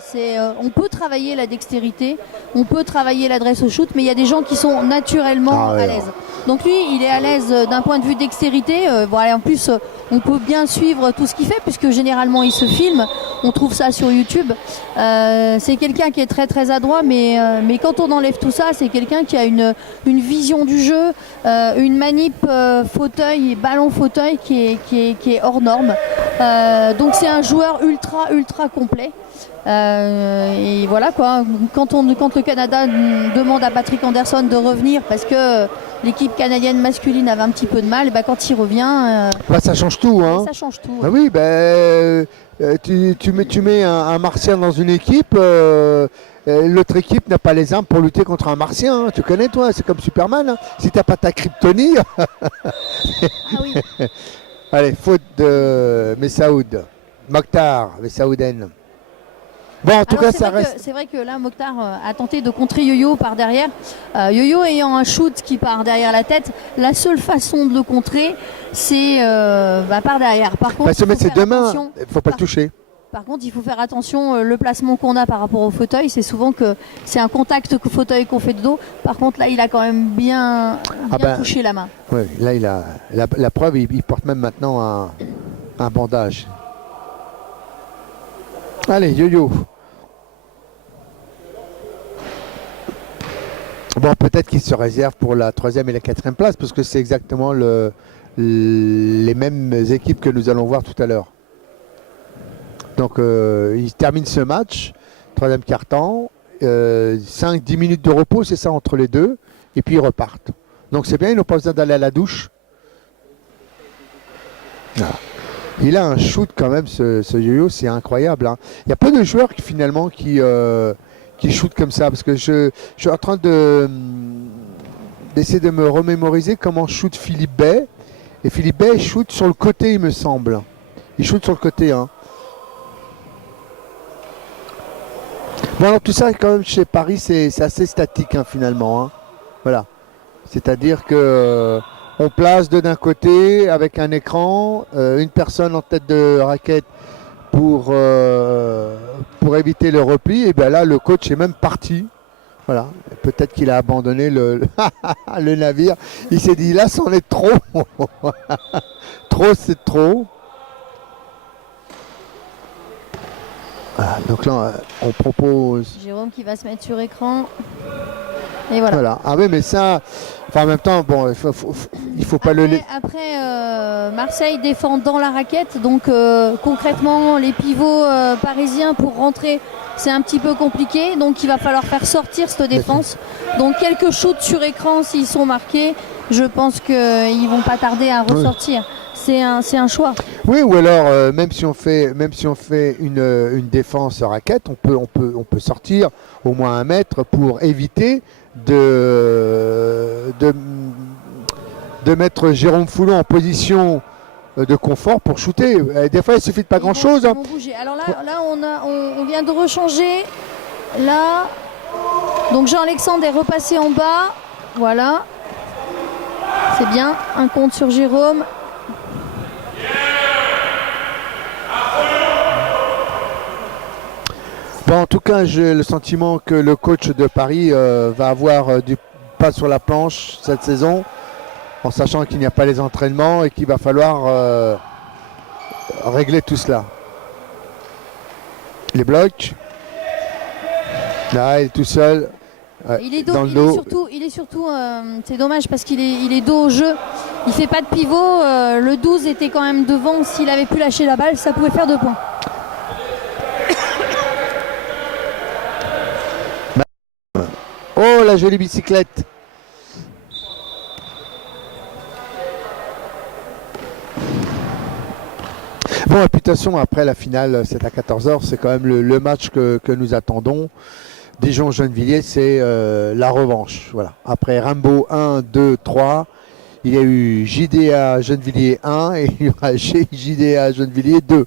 On peut travailler la dextérité, on peut travailler l'adresse au shoot, mais il y a des gens qui sont naturellement à l'aise. Donc lui, il est à l'aise d'un point de vue dextérité. Voilà, en plus, on peut bien suivre tout ce qu'il fait, puisque généralement il se filme. On trouve ça sur YouTube. C'est quelqu'un qui est très très adroit, mais quand on enlève tout ça, c'est quelqu'un qui a une vision du jeu, une manip fauteuil et ballon fauteuil qui est hors norme. Donc c'est un joueur ultra complet. Et voilà quoi. Quand le Canada demande à Patrick Anderson de revenir parce que l'équipe canadienne masculine avait un petit peu de mal, et quand il revient, ça change tout, hein. Ça change tout. Bah oui, tu mets un martien dans une équipe. L'autre équipe n'a pas les armes pour lutter contre un martien. Hein. Tu connais, toi, c'est comme Superman. Hein. Si t'as pas ta kryptonie. Oui. Allez, faute de Messaoud. Mokhtar, Messaouden. Bon, en tout cas, ça reste. C'est vrai que là, Mokhtar a tenté de contrer Yo-Yo par derrière. Yo-Yo ayant un shoot qui part derrière la tête, la seule façon de le contrer, c'est par derrière. Par contre, se mettre ses 2 mains, il ne faut pas le toucher. Par contre, il faut faire attention, le placement qu'on a par rapport au fauteuil, c'est souvent que c'est un contact fauteuil qu'on fait de dos. Par contre, là, il a quand même bien touché la main. Oui, là, il a la preuve, il porte même maintenant un bandage. Allez, Yo-Yo. Bon, peut-être qu'il se réserve pour la 3e et la 4e place, parce que c'est exactement les mêmes équipes que nous allons voir tout à l'heure. Donc, il termine ce match, 3e quart-temps, 5-10 minutes de repos, c'est ça, entre les deux, et puis ils repartent. Donc c'est bien, ils n'ont pas besoin d'aller à la douche. Voilà. Il a un shoot quand même, ce Yo-Yo, c'est incroyable. Hein. Il y a peu de joueurs qui finalement qui shootent comme ça, parce que je suis en train d'essayer de me remémoriser comment shoot Philippe Bey. Et Philippe Bey shoot sur le côté, il me semble. Il shoot sur le côté. Hein. Bon, alors tout ça, quand même, chez Paris, c'est assez statique, hein, finalement. Hein. Voilà. C'est-à-dire que on place d'un côté avec un écran, une personne en tête de raquette pour éviter le repli. Et bien là, le coach est même parti. Voilà. Peut-être qu'il a abandonné le navire. Il s'est dit, là, c'en est trop. Trop, c'est trop. Voilà, donc là, on propose... Jérôme qui va se mettre sur écran. Et voilà. Ah oui, mais ça... Enfin, en même temps, bon, il faut pas le... Après, Marseille défend dans la raquette. Donc, concrètement, les pivots parisiens pour rentrer, c'est un petit peu compliqué. Donc, il va falloir faire sortir cette défense. Donc, quelques shoots sur écran, s'ils sont marqués, je pense qu'ils ne vont pas tarder à ressortir. c'est un choix. Oui, ou alors même si on fait une défense raquette, on peut sortir au moins 1 mètre pour éviter de mettre Jérôme Foulon en position de confort pour shooter. Des fois, il suffit de pas grand chose. Ils vont bouger. Alors là, on vient de rechanger. Là, donc Jean-Alexandre est repassé en bas. Voilà. C'est bien. Un compte sur Jérôme. Bon, en tout cas, j'ai le sentiment que le coach de Paris va avoir du pas sur la planche cette saison, en sachant qu'il n'y a pas les entraînements et qu'il va falloir régler tout cela. Les blocs. Là, il est tout seul. Il est dans le dos. Il est surtout c'est dommage parce qu'il est dos au jeu. Il fait pas de pivot. Le 12 était quand même devant. S'il avait pu lâcher la balle, ça pouvait faire 2 points. Oh, la jolie bicyclette. Bon, réputation après la finale, c'est à 14h, c'est quand même le match que nous attendons. Dijon-Gennevilliers, c'est la revanche. Voilà. Après Rimbaud 1, 2, 3, il y a eu JDA Gennevilliers 1 et il y aura JDA Gennevilliers 2.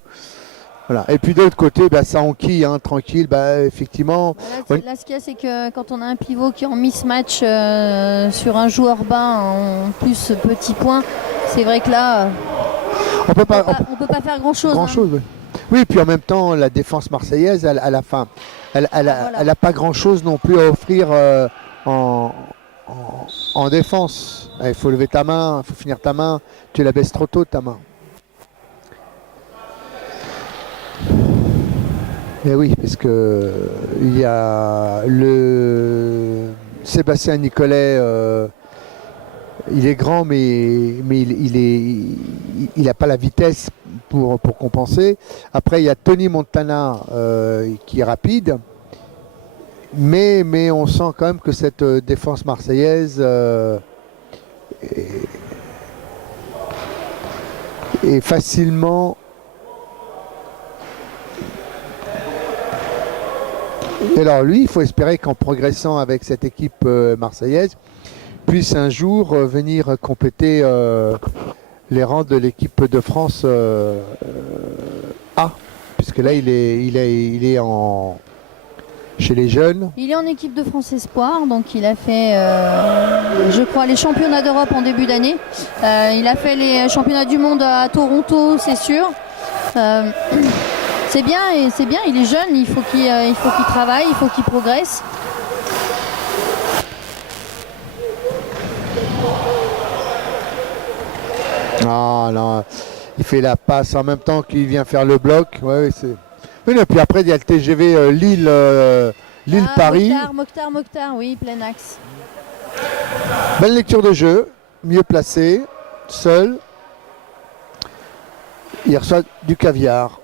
Voilà. Et puis de l'autre côté, bah, ça enquille, hein, tranquille, bah, effectivement. Là, ce qu'il y a, c'est que quand on a un pivot qui est en mismatch sur un joueur bas en plus petit point, c'est vrai que là, on peut pas faire grand-chose. Oui. Oui, puis en même temps, la défense marseillaise, à la fin, elle n'a pas grand-chose non plus à offrir en défense. Il faut lever ta main, il faut finir ta main. Tu la baisses trop tôt, ta main. Et oui, parce que il y a le Sébastien Nicolet, il est grand, mais il n'a pas la vitesse pour compenser. Après, il y a Tony Montana qui est rapide, mais on sent quand même que cette défense marseillaise est facilement. Et alors lui, il faut espérer qu'en progressant avec cette équipe marseillaise, puisse un jour venir compléter les rangs de l'équipe de France A, puisque là il est chez les jeunes. Il est en équipe de France Espoir, donc il a fait, je crois, les championnats d'Europe en début d'année. Il a fait les championnats du monde à Toronto, c'est sûr. C'est bien, il est jeune, il faut qu'il travaille, il faut qu'il progresse. Ah non, il fait la passe en même temps qu'il vient faire le bloc. Ouais, c'est. Oui, et puis après il y a le TGV Lille-Paris. Mokhtar, oui, plein axe. Belle lecture de jeu, mieux placé, seul. Il reçoit du caviar.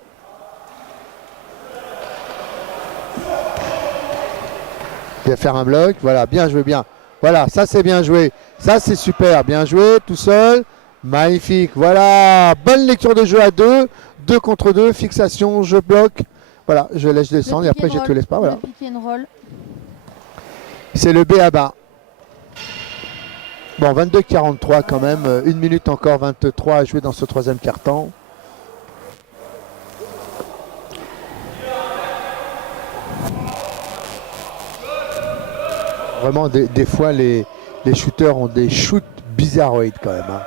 Il va faire un bloc, voilà, bien joué, bien. Voilà, ça c'est bien joué. Ça c'est super, bien joué, tout seul. Magnifique, voilà, bonne lecture de jeu à 2, 2 contre 2, fixation, je bloque. Voilà, je laisse descendre et après je te laisse pas. Voilà. C'est le B à bas. Bon, 22-43 quand même, 1 minute encore 23 à jouer dans ce troisième quart-temps. Vraiment, des fois, les shooters ont des shoots bizarroïdes quand même. Hein.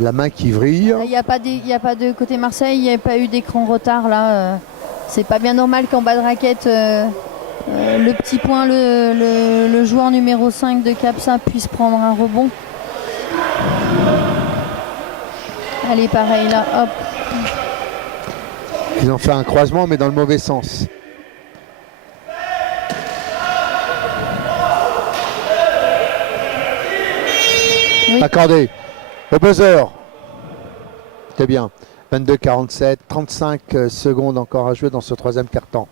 La main qui vrille. Il n'y a pas de côté Marseille, il n'y a pas eu d'écran retard là. C'est pas bien normal qu'en bas de raquette, le petit point, le joueur numéro 5 de Capsa puisse prendre un rebond. Allez, pareil là, hop. Ils ont fait un croisement, mais dans le mauvais sens. Oui. Accordé. Le buzzer. C'est bien. 22-47, 35 secondes encore à jouer dans ce troisième quart-temps.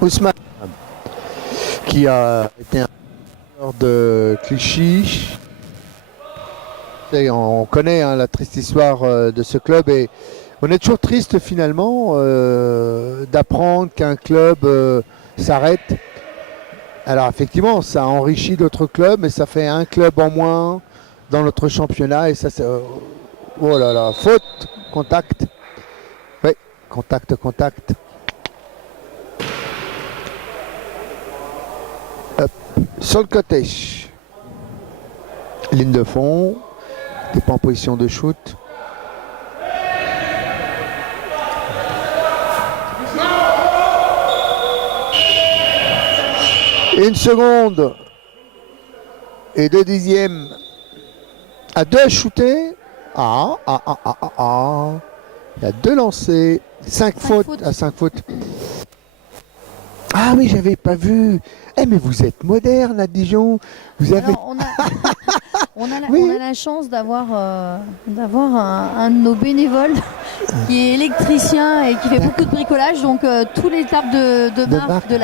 Ousmane qui a été un joueur de Clichy. Et on connaît hein, la triste histoire de ce club et on est toujours triste finalement d'apprendre qu'un club s'arrête. Alors effectivement, ça enrichit d'autres clubs, mais ça fait un club en moins dans notre championnat et ça c'est... oh là là, faute, contact. Oui, contact. Hop, sur le côté. Ligne de fond. T'es pas en position de shoot. Une seconde et 2 dixièmes à 2 à shooter. Il y a 2 lancers, 5 fautes à 5 fautes. Ah oui, j'avais pas vu. Eh mais vous êtes moderne à Dijon. Vous avez... Alors, on a la chance d'avoir un de nos bénévoles qui est électricien et qui fait beaucoup de bricolage. Donc tous les tables de marque de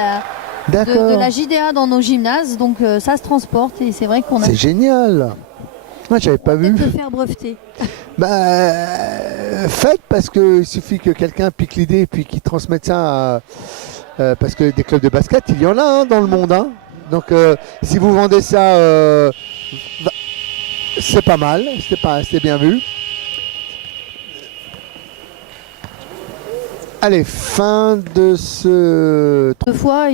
la JDA dans nos gymnases. Donc ça se transporte et c'est vrai qu'on a... C'est génial. Moi j'avais pas vu. On peut le faire breveter. Faites parce qu'il suffit que quelqu'un pique l'idée et puis qu'il transmette ça à... parce que des clubs de basket, il y en a hein, dans le monde. Hein. Donc si vous vendez ça, c'est pas mal, c'est bien vu. Allez, fin de ce... Deux fois,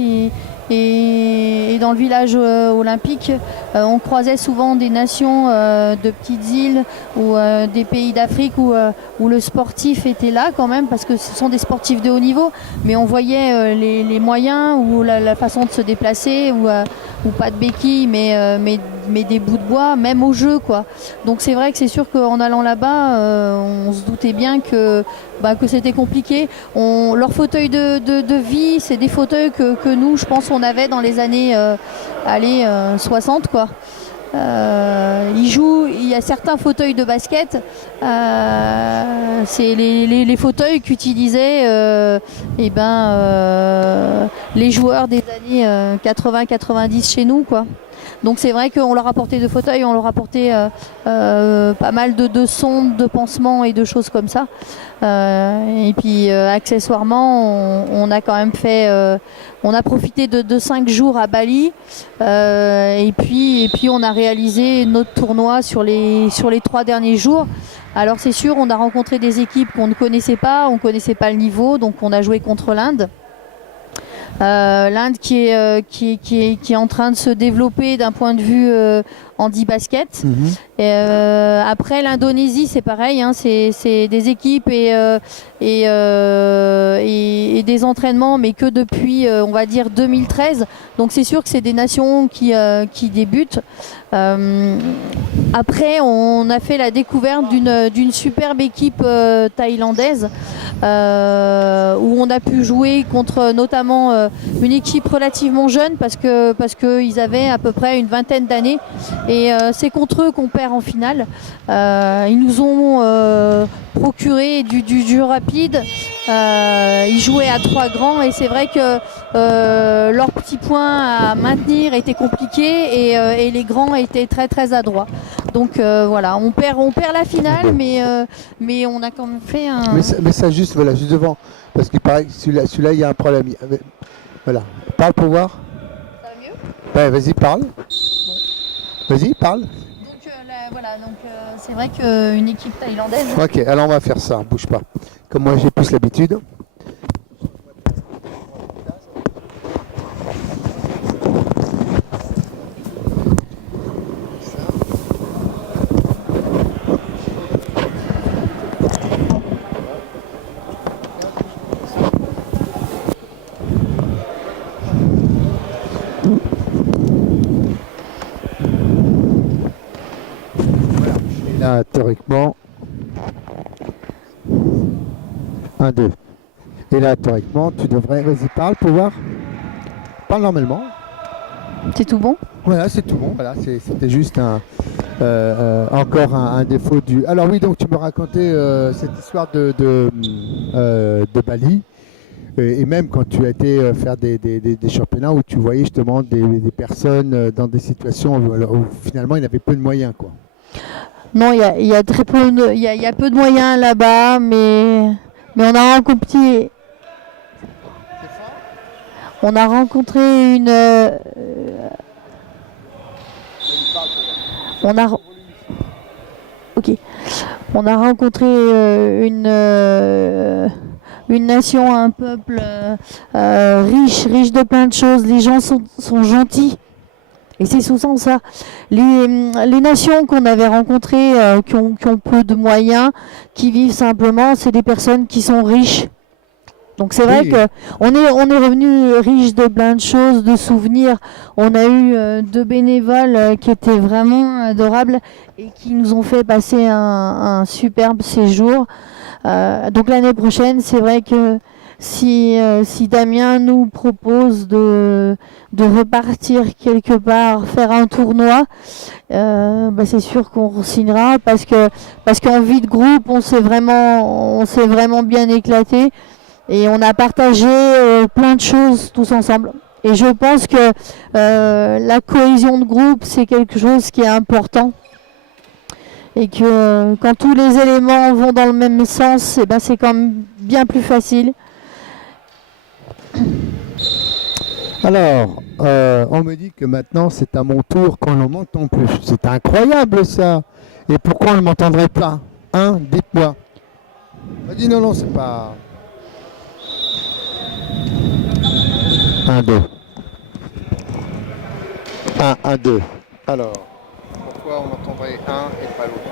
et dans le village olympique, on croisait souvent des nations de petites îles ou des pays d'Afrique où le sportif était là quand même, parce que ce sont des sportifs de haut niveau, mais on voyait les moyens ou la façon de se déplacer ou pas de béquilles, mais des bouts de bois, même au jeu quoi. Donc c'est vrai que c'est sûr qu'en allant là-bas, on se doutait bien que c'était compliqué. Leur fauteuil de vie, c'est des fauteuils que nous, je pense, on avait dans les années 60 quoi. Il y a certains fauteuils de basket, c'est les fauteuils qu'utilisaient les joueurs des années 80-90 chez nous quoi. Donc c'est vrai qu'on leur apportait de fauteuils, on leur apportait pas mal de sondes, de pansements et de choses comme ça. Et puis accessoirement, on a quand même fait, on a profité de 5 jours à Bali. Et puis on a réalisé notre tournoi sur les 3 derniers jours. Alors c'est sûr, on a rencontré des équipes qu'on ne connaissait pas, on ne connaissait pas le niveau, donc on a joué contre l'Inde. L'Inde qui est en train de se développer d'un point de vue handi-basket. Après l'Indonésie c'est pareil, hein, c'est des équipes et des entraînements, mais que depuis on va dire 2013. Donc c'est sûr que c'est des nations qui débutent. Après on a fait la découverte d'une superbe équipe thaïlandaise où on a pu jouer contre notamment une équipe relativement jeune parce que ils avaient à peu près une vingtaine d'années et c'est contre eux qu'on perd en finale. Ils nous ont procuré du jeu rapide. Ils jouaient à 3 grands et c'est vrai que leur petit point à maintenir était compliqué et les grands étaient très très adroits. Donc voilà, on perd la finale, mais on a quand même fait un... Mais ça juste devant, parce qu'il paraît que celui-là il y a un problème. Voilà, parle pour voir. Ça va mieux ? Ouais, vas-y, parle. Bon. Vas-y, parle. Donc c'est vrai qu'une équipe thaïlandaise... Ok, alors on va faire ça, bouge pas. Comme moi j'ai plus l'habitude. Là, théoriquement, 1, 2. Et là, théoriquement, tu devrais... Vas-y, parle pour voir. Parle normalement. C'est tout bon ? Voilà, c'est tout bon. Voilà, c'était juste encore un défaut du... Alors oui, donc tu me racontais cette histoire de Bali. Et même quand tu as été faire des championnats où tu voyais justement des personnes dans des situations où finalement ils n'avaient peu de moyens, quoi. Non, il y a très peu de, il y a peu de moyens là-bas, mais on a rencontré une, on a, ok, on a rencontré une nation, un peuple riche de plein de choses. Les gens sont gentils. Et c'est souvent ça. Les nations qu'on avait rencontrées, qui ont peu de moyens, qui vivent simplement, c'est des personnes qui sont riches. Donc c'est vrai qu'on est revenu riche de plein de choses, de souvenirs. On a eu deux bénévoles qui étaient vraiment adorables et qui nous ont fait passer un superbe séjour. Donc l'année prochaine, c'est vrai que si Damien nous propose de repartir quelque part, faire un tournoi, c'est sûr qu'on signera parce qu'en vie de groupe, on s'est vraiment bien éclaté et on a partagé plein de choses tous ensemble. Et je pense que la cohésion de groupe, c'est quelque chose qui est important. Et que quand tous les éléments vont dans le même sens, c'est quand même bien plus facile. Alors, on me dit que maintenant c'est à mon tour qu'on ne m'entend plus. C'est incroyable ça. Et pourquoi on ne m'entendrait pas? Hein? Dites-moi. On dit non, c'est pas... 1, 2. 1, 2. Alors, pourquoi on entendrait un et pas l'autre?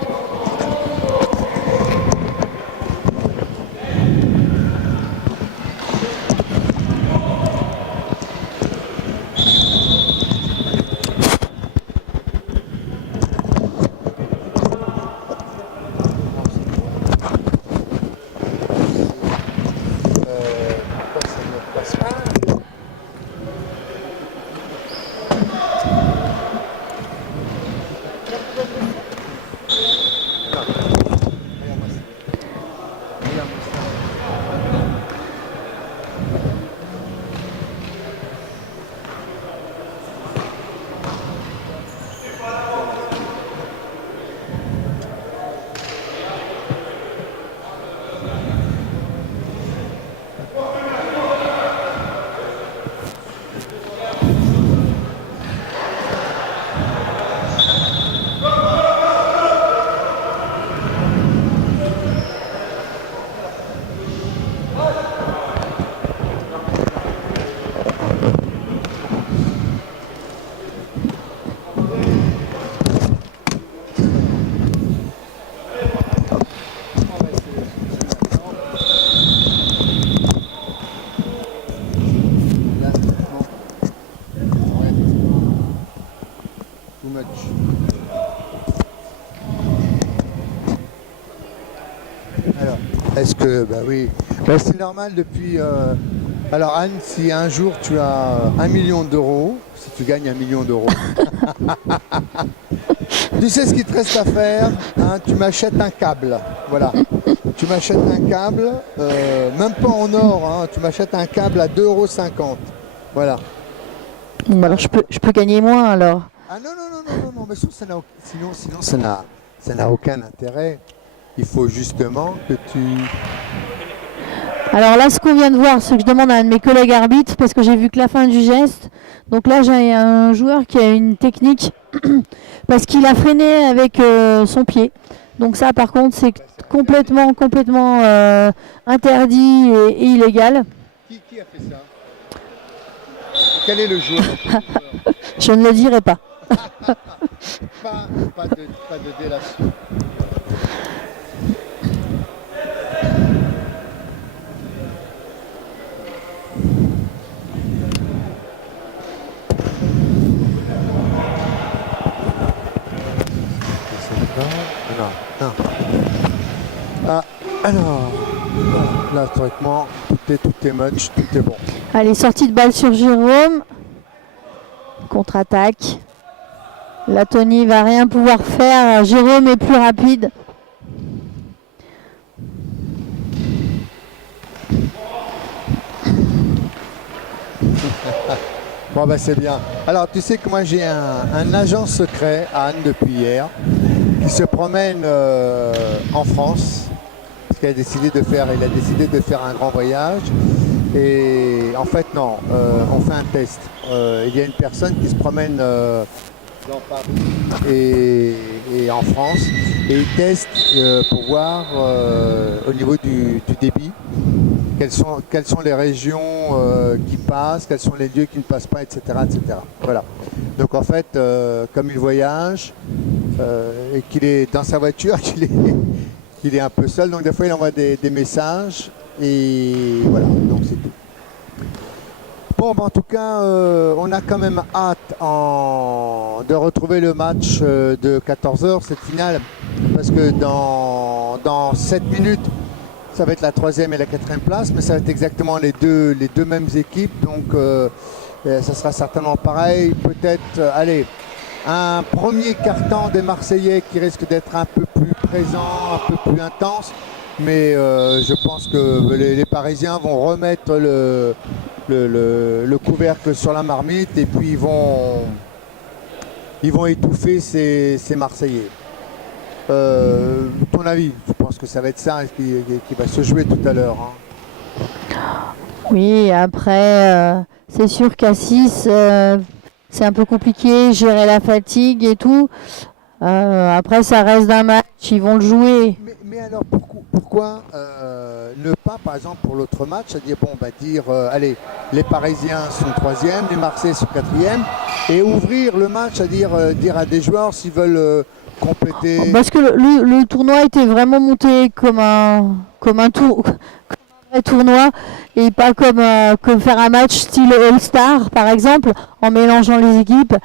Alors, est-ce que, oui, c'est normal depuis... Alors Anne, si un jour tu as 1 million d'euros, si tu gagnes 1 million d'euros, tu sais ce qu'il te reste à faire, hein, tu m'achètes un câble, voilà. Tu m'achètes un câble, même pas en or, hein, tu m'achètes un câble à 2,50 €, voilà. Alors je peux gagner moins alors. Ah non, mais sinon ça n'a aucun intérêt. Il faut justement que tu... Alors là, ce qu'on vient de voir, ce que je demande à un de mes collègues arbitres, parce que j'ai vu que la fin du geste. Donc là, j'ai un joueur qui a une technique, parce qu'il a freiné avec son pied. Donc ça, par contre, c'est complètement interdit et illégal. Qui a fait ça? Quel est le joueur? Je ne le dirai pas. pas de délation. Non. Ah, alors, là, historiquement, tout est match, tout est bon. Allez, sortie de balle sur Jérôme. Contre-attaque. Là, Tony va rien pouvoir faire. Jérôme est plus rapide. Bon bah c'est bien. Alors tu sais que moi j'ai un agent secret à Anne depuis hier qui se promène en France parce qu'il a décidé de faire un grand voyage et en fait non, on fait un test. Il y a une personne qui se promène dans Paris et en France et il teste pour voir au niveau du débit quelles sont les régions qui passent, quels sont les lieux qui ne passent pas, etc. etc. Voilà. Donc en fait, comme il voyage et qu'il est dans sa voiture, qu'il est un peu seul, donc des fois il envoie des messages et voilà, donc c'est tout. Bon, ben, en tout cas, on a quand même hâte de retrouver le match de 14h, cette finale, parce que dans 7 minutes, ça va être la 3e et la 4e place, mais ça va être exactement les deux mêmes équipes, donc ça sera certainement pareil. Peut-être, allez, un premier quart-temps des Marseillais qui risque d'être un peu plus présent, un peu plus intense, mais je pense que les Parisiens vont remettre le couvercle sur la marmite et puis ils vont étouffer ces Marseillais. Ton avis, je pense que ça va être ça qui va se jouer tout à l'heure. Hein. Oui, après, c'est sûr qu'à 6, c'est un peu compliqué, gérer la fatigue et tout. Après, ça reste d'un match, ils vont le jouer. Mais alors, pourquoi ne pas, par exemple, pour l'autre match, c'est-à-dire, bon, on va dire, allez, les Parisiens sont 3e, les Marseillais sont 4e, et ouvrir le match, c'est-à-dire dire à des joueurs s'ils veulent compléter. Parce que le tournoi était vraiment monté comme un vrai tournoi et pas comme faire un match style All-Star par exemple en mélangeant les équipes.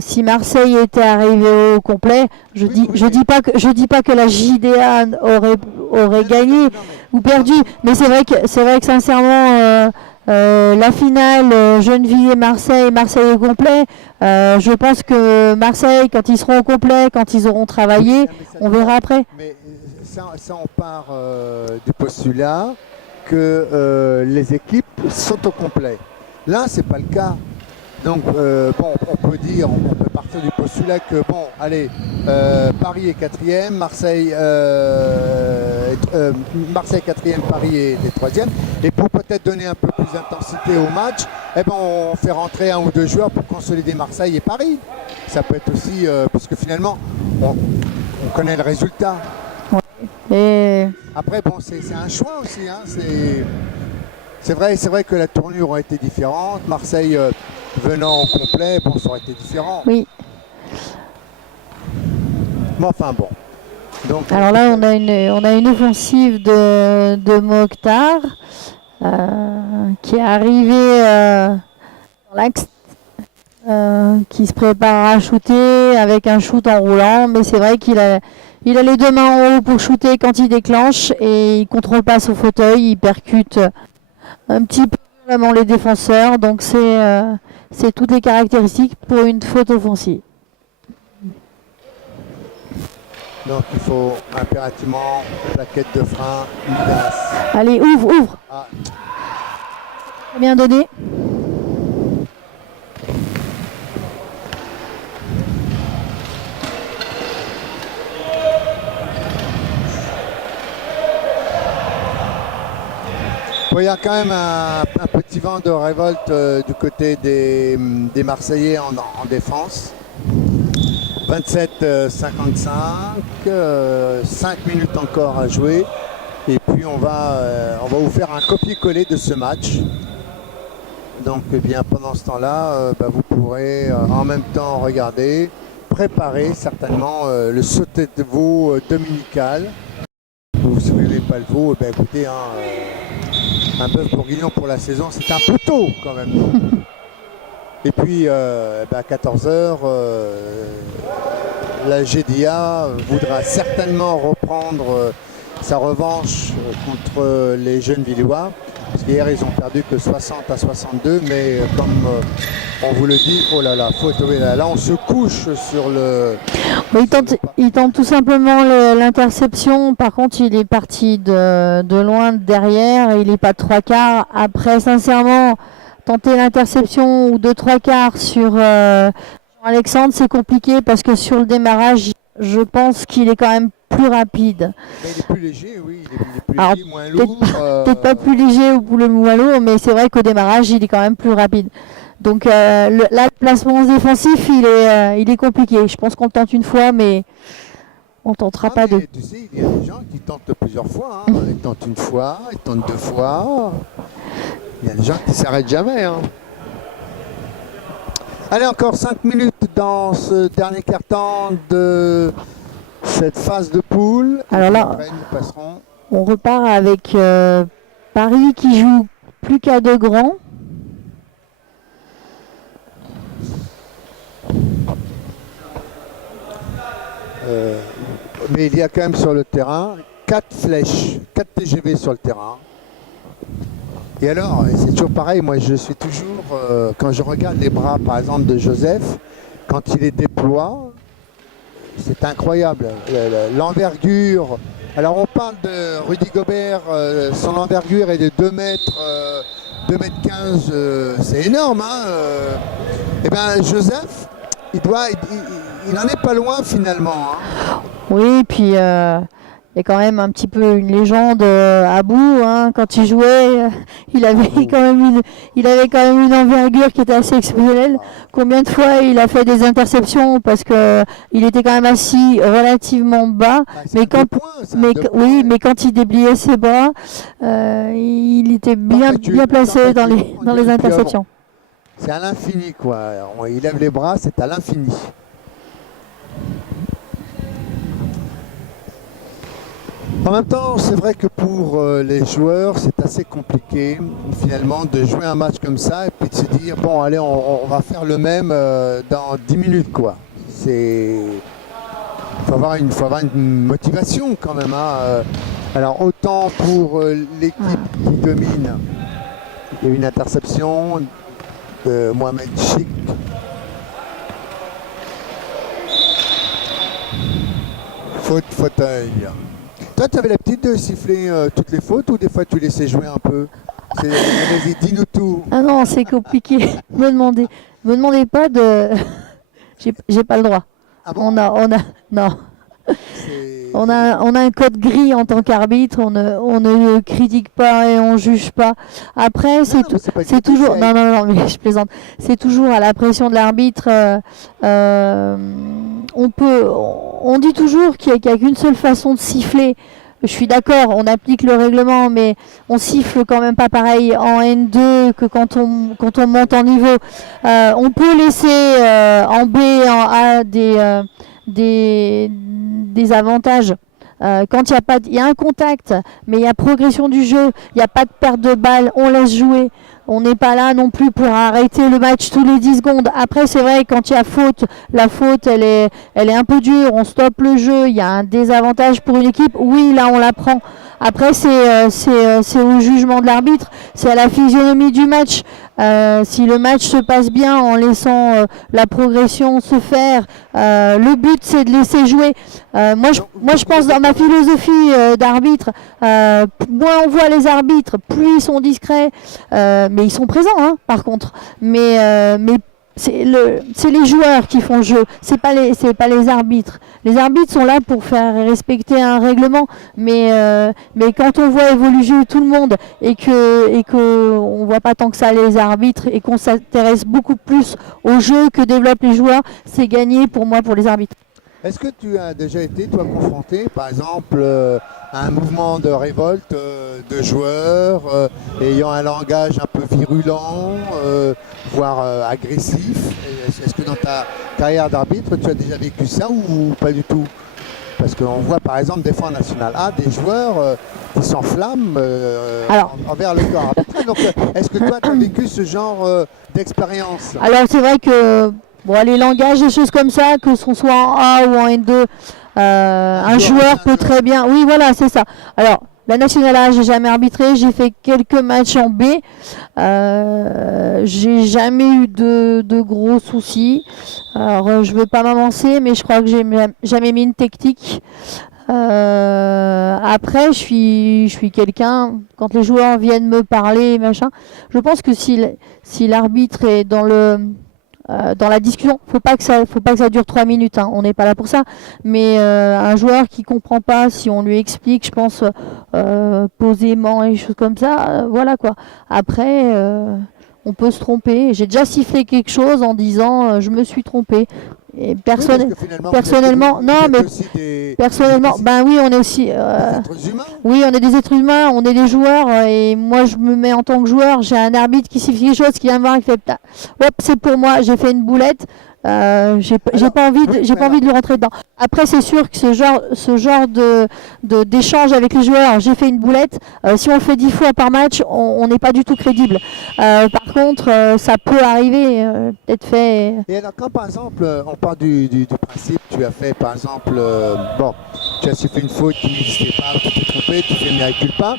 Si Marseille était arrivé au complet, je dis pas que la JDA aurait gagné ou perdu, mais c'est vrai que sincèrement la finale Gennevilliers-Marseille au complet, je pense que Marseille, quand ils seront au complet, quand ils auront travaillé, on verra après. Mais ça on part du postulat que les équipes sont au complet. Là, c'est pas le cas. Donc, bon, on peut partir du postulat que, bon, allez, Paris est 4e, Marseille 4e, Paris est 3e. Et pour peut-être donner un peu plus d'intensité au match, eh ben, on fait rentrer 1 ou 2 joueurs pour consolider Marseille et Paris. Ça peut être aussi, parce que finalement, on connaît le résultat. Et après, bon, c'est un choix aussi. Hein, c'est vrai que la tournure aurait été différente. Marseille venant au complet, bon, ça aurait été différent. oui. Mais enfin, bon. Donc, Alors là, on a une offensive de Mokhtar qui est arrivé dans l'axe, qui se prépare à shooter avec un shoot en roulant, mais c'est vrai qu'il a les 2 mains en haut pour shooter quand il déclenche et il contrôle pas son fauteuil, il percute un petit peu violemment les défenseurs, donc c'est toutes les caractéristiques pour une faute offensive. donc il faut impérativement plaquette de frein, Midas. Allez, ouvre. Ah. Bien donné. Bon, il y a quand même un petit vent de révolte du côté des Marseillais en défense. 27-55, 5 minutes encore à jouer. Et puis on va vous faire un copier-coller de ce match. Donc eh bien, pendant ce temps-là, vous pourrez en même temps regarder, préparer certainement le sauté de veau dominical. Si vous n'aimez pas le veau, écoutez, un bœuf bourguignon pour la saison, c'est un peu tôt quand même. Et puis à 14h, la GDA voudra certainement reprendre sa revanche contre les Gennevillois. Parce qu'hier, ils ont perdu que 60-62, mais comme on vous le dit, oh là là, là, on se couche sur le... Oui, il tente tout simplement l'interception. Par contre, il est parti de loin derrière. Il n'est pas de 3/4. Après, sincèrement, tenter l'interception ou de 3/4 sur Alexandre, c'est compliqué parce que sur le démarrage, je pense qu'il est quand même plus rapide. Mais il est plus léger, oui. Il est plus Alors, léger, moins lourd. Peut-être pas plus léger ou le moins lourd, mais c'est vrai qu'au démarrage, il est quand même plus rapide. Donc là, le placement défensif, il est compliqué. Je pense qu'on le tente une fois, mais on ne tentera pas deux. Tu sais, il y a des gens qui tentent plusieurs fois. Hein. Ils tentent une fois, ils tentent 2 fois. Il y a des gens qui ne s'arrêtent jamais. Hein. Allez, encore 5 minutes dans ce dernier quart-temps de cette phase de poule. Alors là, on repart avec Paris qui joue plus qu'à 2 grands. Mais il y a quand même sur le terrain 4 flèches, 4 TGV sur le terrain. Et alors, c'est toujours pareil, moi je suis toujours, quand je regarde les bras par exemple de Joseph, quand il les déploie, c'est incroyable. L'envergure, alors on parle de Rudy Gobert, son envergure est de 2 mètres, 2 mètres 15, c'est énorme. Hein, et bien Joseph, il en est pas loin finalement. Hein. Oui, puis il y a quand même un petit peu une légende à bout. Hein. Quand il jouait, il avait quand même une envergure qui était assez exceptionnelle. Combien de fois il a fait des interceptions parce que il était quand même assis relativement bas. Mais quand il dépliait ses bras, il était bien placé dans les interceptions. C'est à l'infini quoi. Il lève les bras, c'est à l'infini. En même temps, c'est vrai que pour les joueurs, c'est assez compliqué finalement de jouer un match comme ça et puis de se dire bon allez on va faire le même dans 10 minutes quoi. Il faut avoir une motivation quand même. Hein. Alors autant pour l'équipe qui domine, il y a eu une interception de Mohamed Chik. Fauteuil. Toi, tu avais l'habitude de siffler toutes les fautes ou des fois tu laissais jouer un peu? Vas-y, dis-nous tout. Ah non, c'est compliqué. Me demandez pas de... J'ai pas le droit. Ah bon? Non. On a un code gris en tant qu'arbitre, on ne critique pas et on juge pas. Après, c'est toujours... Non, mais je plaisante. C'est toujours à la pression de l'arbitre. On dit toujours qu'il n'y a qu'une seule façon de siffler. Je suis d'accord, on applique le règlement, mais on siffle quand même pas pareil en N2 que quand on monte en niveau. On peut laisser en B et en A des avantages. Quand il y a un contact, mais il y a progression du jeu, il n'y a pas de perte de balle, on laisse jouer. On n'est pas là non plus pour arrêter le match tous les 10 secondes. Après, c'est vrai, quand il y a faute, la faute, elle est un peu dure. On stoppe le jeu. Il y a un désavantage pour une équipe. Oui, là, on la prend. Après, c'est au jugement de l'arbitre. C'est à la physionomie du match. Si le match se passe bien en laissant la progression se faire, le but, c'est de laisser jouer. Moi, je pense dans ma philosophie d'arbitre, moins on voit les arbitres, plus ils sont discrets. Mais ils sont présents, hein, par contre. Mais c'est les joueurs qui font le jeu, c'est pas les arbitres. Les arbitres sont là pour faire respecter un règlement, mais quand on voit évoluer tout le monde et que on voit pas tant que ça les arbitres et qu'on s'intéresse beaucoup plus au jeu que développent les joueurs, c'est gagné pour moi pour les arbitres. Est-ce que tu as déjà été, toi, confronté, par exemple, à un mouvement de révolte de joueurs ayant un langage un peu virulent, voire agressif? Est-ce que dans ta carrière d'arbitre, tu as déjà vécu ça ou pas du tout? Parce qu'on voit, par exemple, des fois en National A, des joueurs qui s'enflamment envers le corps arbitral. Donc, est-ce que toi, tu as vécu ce genre d'expérience? Alors, c'est vrai que... Bon, les langages, des choses comme ça, que ce soit en A ou en N2, un joueur peut très bien... Oui, voilà, c'est ça. Alors, La Nationale A, j'ai jamais arbitré. J'ai fait quelques matchs en B. J'ai jamais eu de gros soucis. Alors, je veux pas m'avancer, mais je crois que j'ai jamais mis une technique. Après, je suis quelqu'un, quand les joueurs viennent me parler, machin, je pense que si l'arbitre est dans la discussion, faut pas que ça dure 3 minutes, hein, on n'est pas là pour ça, mais un joueur qui comprend pas, si on lui explique, je pense, posément et des choses comme ça, voilà quoi. Après, on peut se tromper. J'ai déjà sifflé quelque chose en disant je me suis trompé. Et personnellement, ben oui, on est aussi, oui, on est des êtres humains, on est des joueurs, et moi je me mets en tant que joueur, j'ai un arbitre qui siffle quelque chose, qui vient me voir, qui fait, hop, c'est pour moi, j'ai fait une boulette. J'ai pas envie de lui rentrer dedans. Après, c'est sûr que ce genre d'échange avec les joueurs, j'ai fait une boulette, si on le fait 10 fois par match, on n'est pas du tout crédible. Par contre, ça peut arriver, peut-être fait. Et alors, quand par exemple, on part du principe, tu as fait par exemple, tu as sifflé une faute qui n'existait pas, tu t'es trompé, tu fais miracle pas.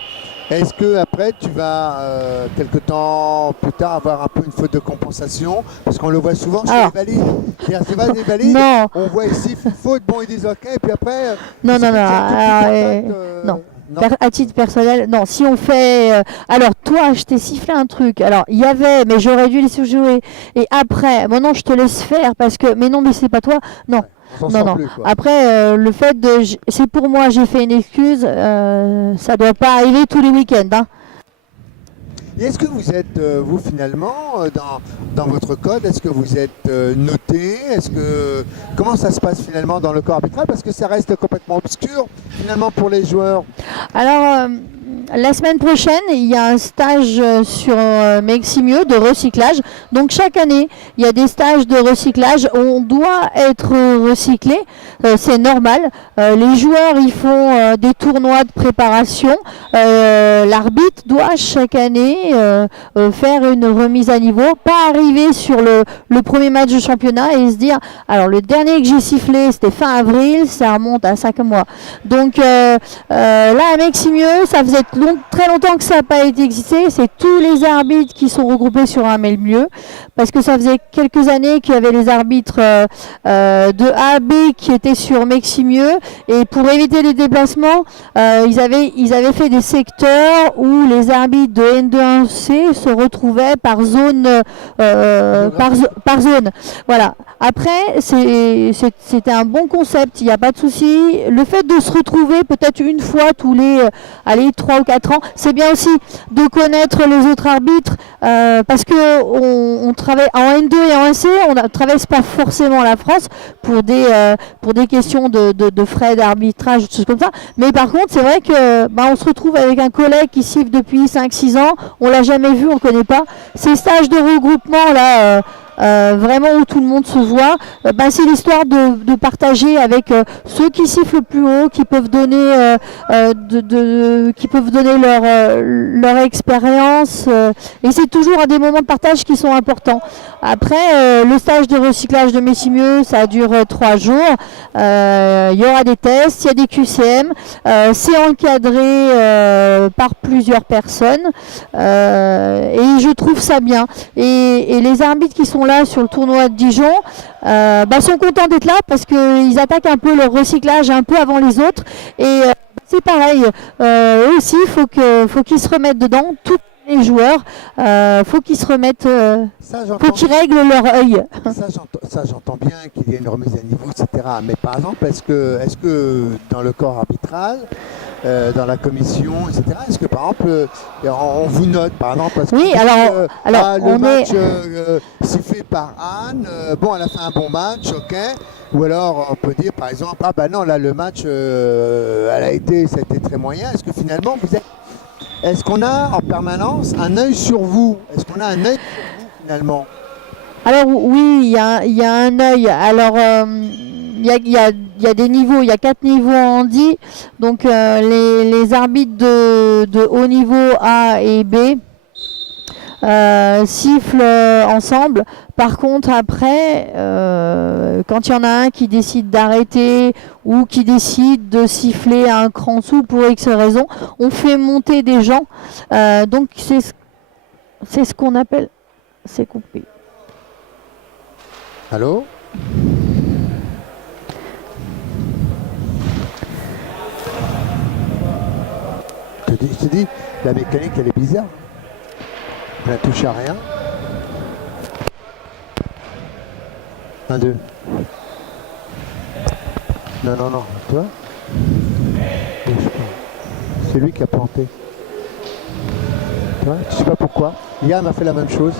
Est-ce que après tu vas quelque temps plus tard avoir un peu une faute de compensation, parce qu'on le voit souvent chez les valides. C'est les valides. Non. On voit ici une faute, bon ils disent ok, et puis après. Non. À titre personnel, non. Si on fait, alors toi, je t'ai sifflé un truc. Alors il y avait, mais j'aurais dû laisser jouer. Et après, bon non, je te laisse faire parce que, mais non, mais c'est pas toi. Non. Non. Plus, après, le fait de, c'est pour moi, j'ai fait une excuse. Ça doit pas arriver tous les week-ends. Hein. Et est-ce que vous êtes, vous finalement, dans votre code, est-ce que vous êtes noté? Comment ça se passe finalement dans le corps arbitral? Parce que ça reste complètement obscur finalement pour les joueurs. Alors, la semaine prochaine, il y a un stage sur Meximieux de recyclage. Donc chaque année, il y a des stages de recyclage. On doit être recyclé, c'est normal. Les joueurs, ils font des tournois de préparation. L'arbitre doit chaque année faire une remise à niveau, pas arriver sur le premier match de championnat et se dire, alors le dernier que j'ai sifflé, c'était fin avril, ça remonte à 5 mois. Donc là, à Meximieux, ça faisait très longtemps que ça n'a pas été existé. C'est tous les arbitres qui sont regroupés sur un même lieu, parce que ça faisait quelques années qu'il y avait les arbitres de A à B qui étaient sur Meximieux, et pour éviter les déplacements, ils avaient fait des secteurs où les arbitres de N2-1C se retrouvaient par zone, par zone. Voilà. Après, c'était un bon concept, il n'y a pas de souci. Le fait de se retrouver peut-être une fois tous les 3 ou 4 ans, c'est bien aussi de connaître les autres arbitres, parce que on travaille en N2 et en N1C, on ne traverse pas forcément la France pour des questions de frais d'arbitrage, des choses comme ça. Mais par contre, c'est vrai que on se retrouve avec un collègue qui siffle depuis 5-6 ans, on l'a jamais vu, on ne connaît pas. Ces stages de regroupement là, vraiment où tout le monde se voit, c'est l'histoire de partager avec ceux qui sifflent le plus haut, qui peuvent donner leur expérience, et c'est toujours à des moments de partage qui sont importants. Après, le stage de recyclage de Meximieux, ça dure 3 jours. Il y aura des tests, il y a des QCM, c'est encadré par plusieurs personnes, et je trouve ça bien. Et les arbitres qui sont là sur le tournoi de Dijon sont contents d'être là, parce qu'ils attaquent un peu leur recyclage un peu avant les autres, et c'est pareil, eux aussi faut qu'ils se remettent dedans, tous les joueurs, faut qu'ils se remettent, faut qu'ils règlent leur œil. Ça j'entends bien qu'il y ait une remise à niveau, etc. Mais par exemple, est-ce que dans le corps arbitral, dans la commission, etc. Est-ce que par exemple, on vous note, par exemple, parce que oui, alors le match sifflé par Anne, elle a fait un bon match, ok. Ou alors on peut dire par exemple, non, là le match, c'était très moyen. Est-ce que finalement est-ce qu'on a en permanence un œil sur vous? Est-ce qu'on a un œil sur vous finalement? Alors oui, il y a un œil. Alors il y a des niveaux, il y a 4 niveaux en handi. Donc les arbitres de haut niveau A et B sifflent ensemble. Par contre, après, quand il y en a un qui décide d'arrêter ou qui décide de siffler à un cran dessous pour X raison, on fait monter des gens. Donc c'est ce qu'on appelle... C'est coupé. Allô? Je te dis, la mécanique elle est bizarre. On a touché à rien. 1, 2. Non, non, non. Toi? C'est lui qui a planté. Toi? Je sais pas pourquoi. Yann a fait la même chose.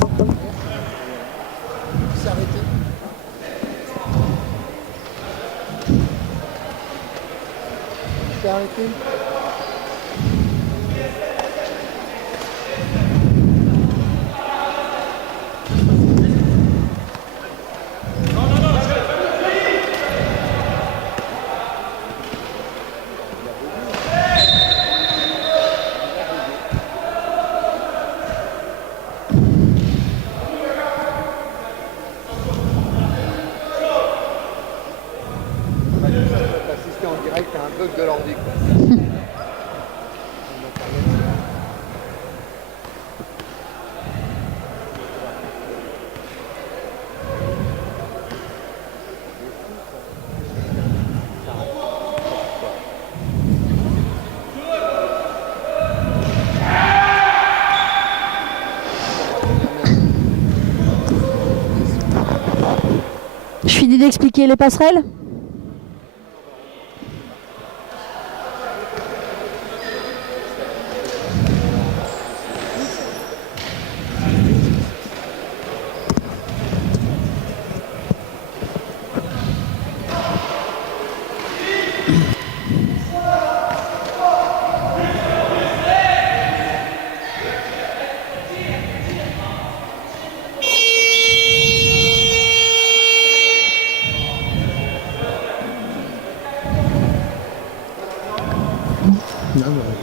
Il s'est arrêté. Il s'est arrêté. Assister en direct à un bug de l'ordi. Je finis d'expliquer les passerelles.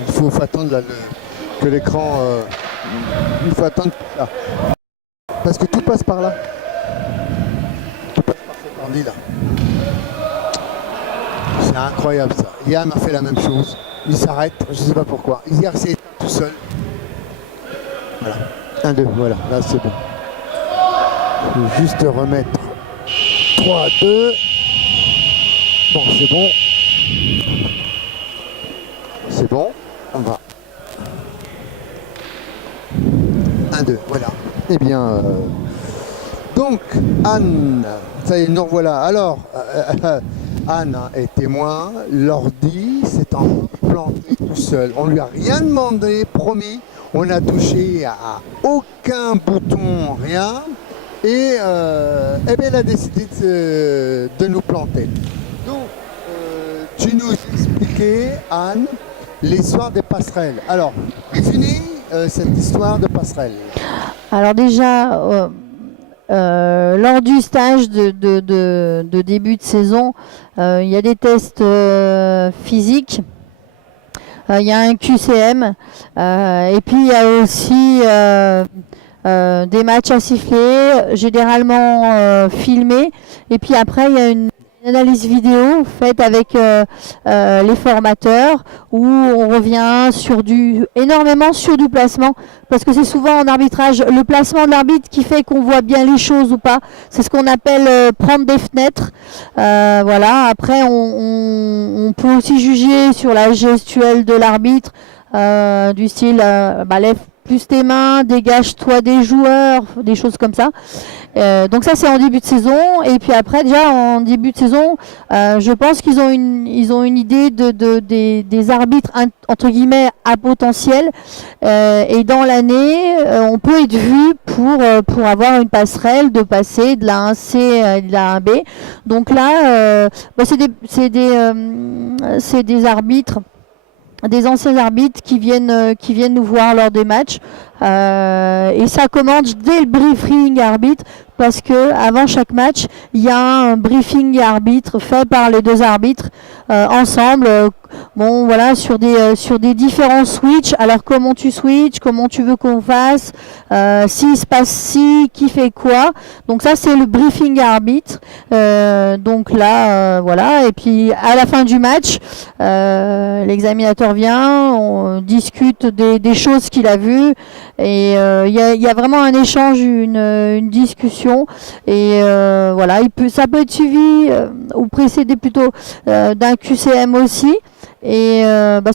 Il faut attendre là, que l'écran... il faut attendre là. Parce que tout passe par là. Tout passe par cet ordi là. C'est incroyable ça. Yann a fait la même chose. Il s'arrête, je ne sais pas pourquoi. Il s'est tout seul. Voilà. 1, 2, voilà. Là c'est bon. Je vais juste remettre 3, 2. Bon, c'est bon. C'est bon, on va. 1, 2, voilà. Eh bien, donc, Anne, ça y est, nous revoilà. Alors, Anne est témoin, l'ordi s'est planté tout seul. On lui a rien demandé, promis. On n'a touché à aucun bouton, rien. Et eh bien, elle a décidé de nous planter. Donc, tu nous expliquais, Anne, l'histoire des passerelles. Alors, fini cette histoire de passerelles. Alors déjà, lors du stage de début de saison, il y a des tests physiques, il y a un QCM, et puis il y a aussi des matchs à siffler, généralement filmés, et puis après il y a une analyse vidéo faite avec les formateurs où on revient énormément sur du placement, parce que c'est souvent en arbitrage le placement de l'arbitre qui fait qu'on voit bien les choses ou pas. C'est ce qu'on appelle prendre des fenêtres. Voilà. Après on peut aussi juger sur la gestuelle de l'arbitre, du style lève plus tes mains, dégage-toi des joueurs, des choses comme ça. Donc ça c'est en début de saison, et puis après déjà en début de saison, je pense qu'ils ont une idée des arbitres entre guillemets à potentiel, et dans l'année on peut être vu pour avoir une passerelle de passer de la 1C et de la 1B. Donc là c'est des arbitres, des anciens arbitres qui viennent nous voir lors des matchs, et ça commence dès le briefing arbitre, parce que avant chaque match il y a un briefing arbitre fait par les deux arbitres ensemble, bon voilà sur des différents switches. Alors comment tu switches, comment tu veux qu'on fasse, s'il se passe ci, qui fait quoi. Donc ça c'est le briefing arbitre. Donc là voilà, et puis à la fin du match, l'examinateur vient, on discute des choses qu'il a vues, et il y a vraiment un échange, une discussion, et voilà, ça peut être suivi ou précédé plutôt d'un QCM aussi, et